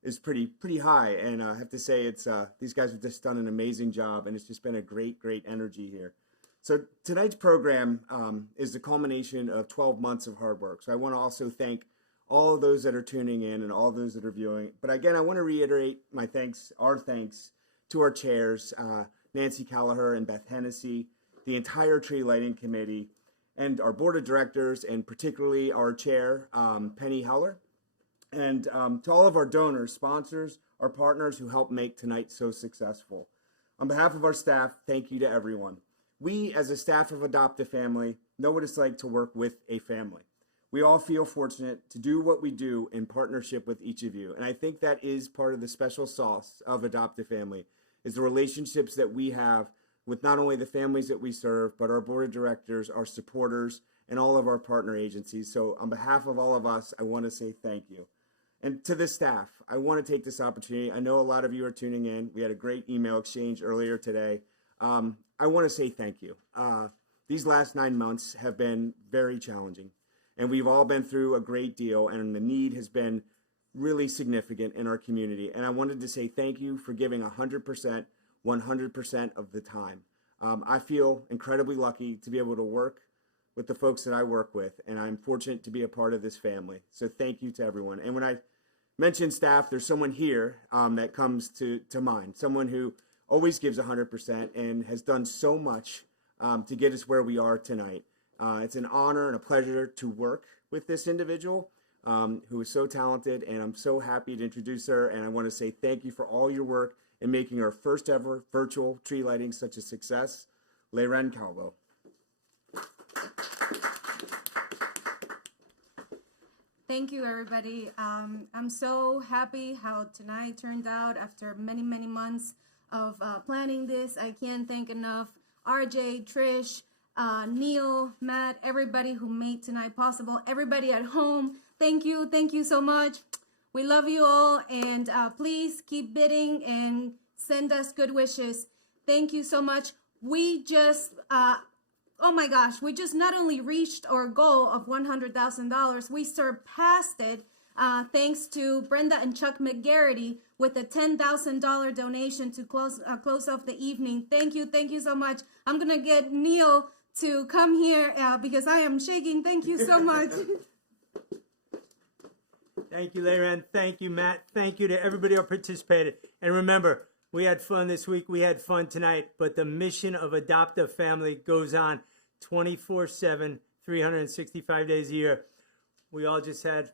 is pretty high, and I have to say it's these guys have just done an amazing job, and it's just been a great energy here. So tonight's program is the culmination of 12 months of hard work. So I want to also thank all of those that are tuning in and all those that are viewing. But again, I want to reiterate our thanks to our chairs, Nancy Callagher and Beth Hennessy, the entire tree lighting committee, and our board of directors, and particularly our chair, Penny Heller, and to all of our donors, sponsors, our partners who helped make tonight so successful. On behalf of our staff, thank you to everyone. We, as a staff of Adopt a Family, know what it's like to work with a family. We all feel fortunate to do what we do in partnership with each of you, and I think that is part of the special sauce of Adopt a Family, is the relationships that we have with not only the families that we serve, but our board of directors, our supporters, and all of our partner agencies. So on behalf of all of us, I want to say thank you. And to the staff, I want to take this opportunity. I know a lot of you are tuning in. We had a great email exchange earlier today. I want to say thank you. These last 9 months have been very challenging, and we've all been through a great deal, and the need has been really significant in our community. And I wanted to say thank you for giving 100%, 100% of the time. I feel incredibly lucky to be able to work with the folks that I work with, and I'm fortunate to be a part of this family. So thank you to everyone. And when I mention staff, there's someone here that comes to mind, someone who always gives 100% and has done so much to get us where we are tonight. It's an honor and a pleasure to work with this individual who is so talented, and I'm so happy to introduce her. And I want to say thank you for all your work in making our first ever virtual tree lighting such a success. Leiren Calvo. Thank you, everybody. I'm so happy how tonight turned out after many months of planning this. I can't thank enough RJ, Trish, Neil, Matt, everybody who made tonight possible, everybody at home. Thank you so much. We love you all, and please keep bidding and send us good wishes. Thank you so much. We just, oh my gosh, we just not only reached our goal of $100,000, we surpassed it Thanks to Brenda and Chuck McGarity with a $10,000 donation to close off the evening. Thank you so much. I'm gonna get Neil to come here because I am shaking. Thank you so much. Thank you, Layren. Thank you, Matt. Thank you to everybody who participated. And remember, we had fun this week. We had fun tonight. But the mission of Adopt a Family goes on 24/7, 365 days a year. We all just had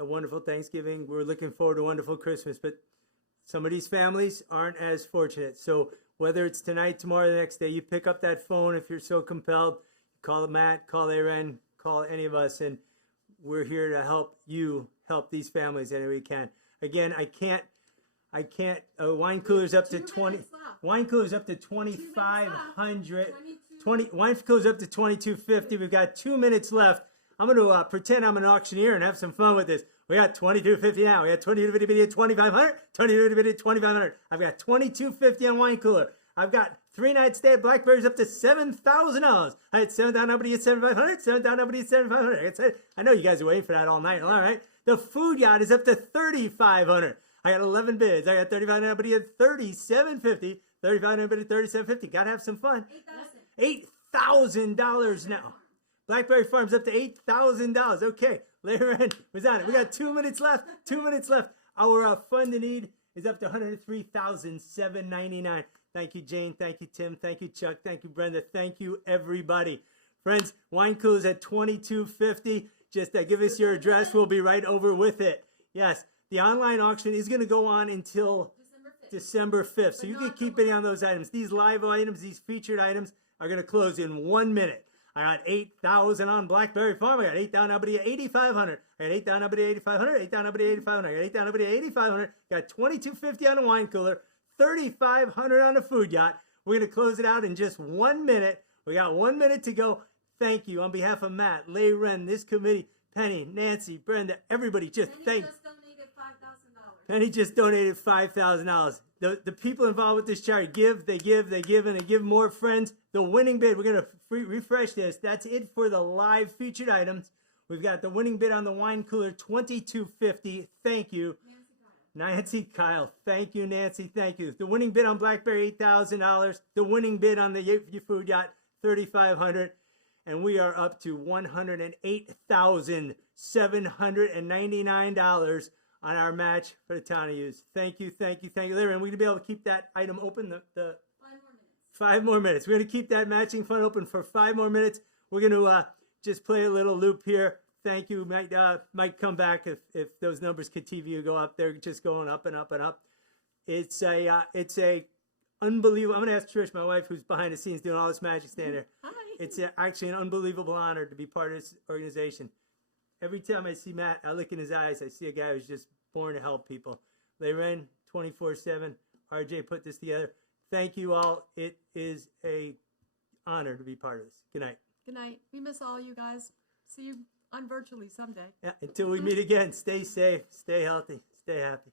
a wonderful Thanksgiving. We're looking forward to a wonderful Christmas. But some of these families aren't as fortunate. So whether it's tonight, tomorrow, the next day, you pick up that phone if you're so compelled. Call Matt, call Aaron, call any of us, and we're here to help you help these families any way we can. Again, I can't. Wine coolers up to 20. Wine coolers up to 2,500. 20. Wine coolers up to 2,250. We've got 2 minutes left. I'm going to pretend I'm an auctioneer and have some fun with this. We got 2,250 now. We got 2,250 at 2,500. 2,250 at 2,500. I've got 2,250 on wine cooler. I've got 3-night stay at Blackberry's up to $7,000. I had 7,000. Nobody at 7,500. 7,000. Nobody at 7,500. I know you guys are waiting for that all night. All right. The food yacht is up to 3,500. I got 11 bids. I got 35. Nobody at 3,750. 35. Nobody at 3,750. Got to have some fun. $8,000 now. Blackberry Farms up to $8,000. Okay, Larry was on it. We got 2 minutes left. 2 minutes left. Our fund to need is up to $103,799. Thank you, Jane. Thank you, Tim. Thank you, Chuck. Thank you, Brenda. Thank you, everybody. Friends, wine coolers at $22.50. Just give us your address. We'll be right over with it. Yes, the online auction is going to go on until December 5th. So you can keep bidding on those items. These live items, these featured items are going to close in 1 minute. I got 8,000 on Blackberry Farm. I got 8,000 up at 8,500. I got 8,000 up at 8,500. 8,000 up at 8,500. I got 8,000 up at 8,500. Got 2,250 on the wine cooler. 3,500 on the food yacht. We're going to close it out in just 1 minute. We got 1 minute to go. Thank you on behalf of Matt, Lay Ren, this committee, Penny, Nancy, Brenda, everybody. Just thank. Penny just donated $5,000. The people involved with this charity give, and they give more. Friends, the winning bid, we're going to refresh this. That's it for the live featured items. We've got the winning bid on the wine cooler, $22.50. Thank you. Nancy Kyle. Thank you, Nancy. Thank you. The winning bid on Blackberry, $8,000. The winning bid on the food yacht, $3,500. And we are up to $108,799 on our match for the town of use. Thank you. Larry, and we're going to be able to keep that item open. 5 more minutes. We're going to keep that matching fund open for 5 more minutes. We're going to just play a little loop here. Thank you. Might come back if those numbers continue to go up. They're just going up and up and up. It's a unbelievable. I'm going to ask Trish, my wife, who's behind the scenes doing all this magic, stand there. Hi. It's actually an unbelievable honor to be part of this organization. Every time I see Matt, I look in his eyes, I see a guy who's just born to help people. Layren, 24/7. RJ put this together. Thank you all. It is a honor to be part of this. Good night. Good night. We miss all you guys. See you on virtually someday. Yeah, until we meet again, stay safe, stay healthy, stay happy.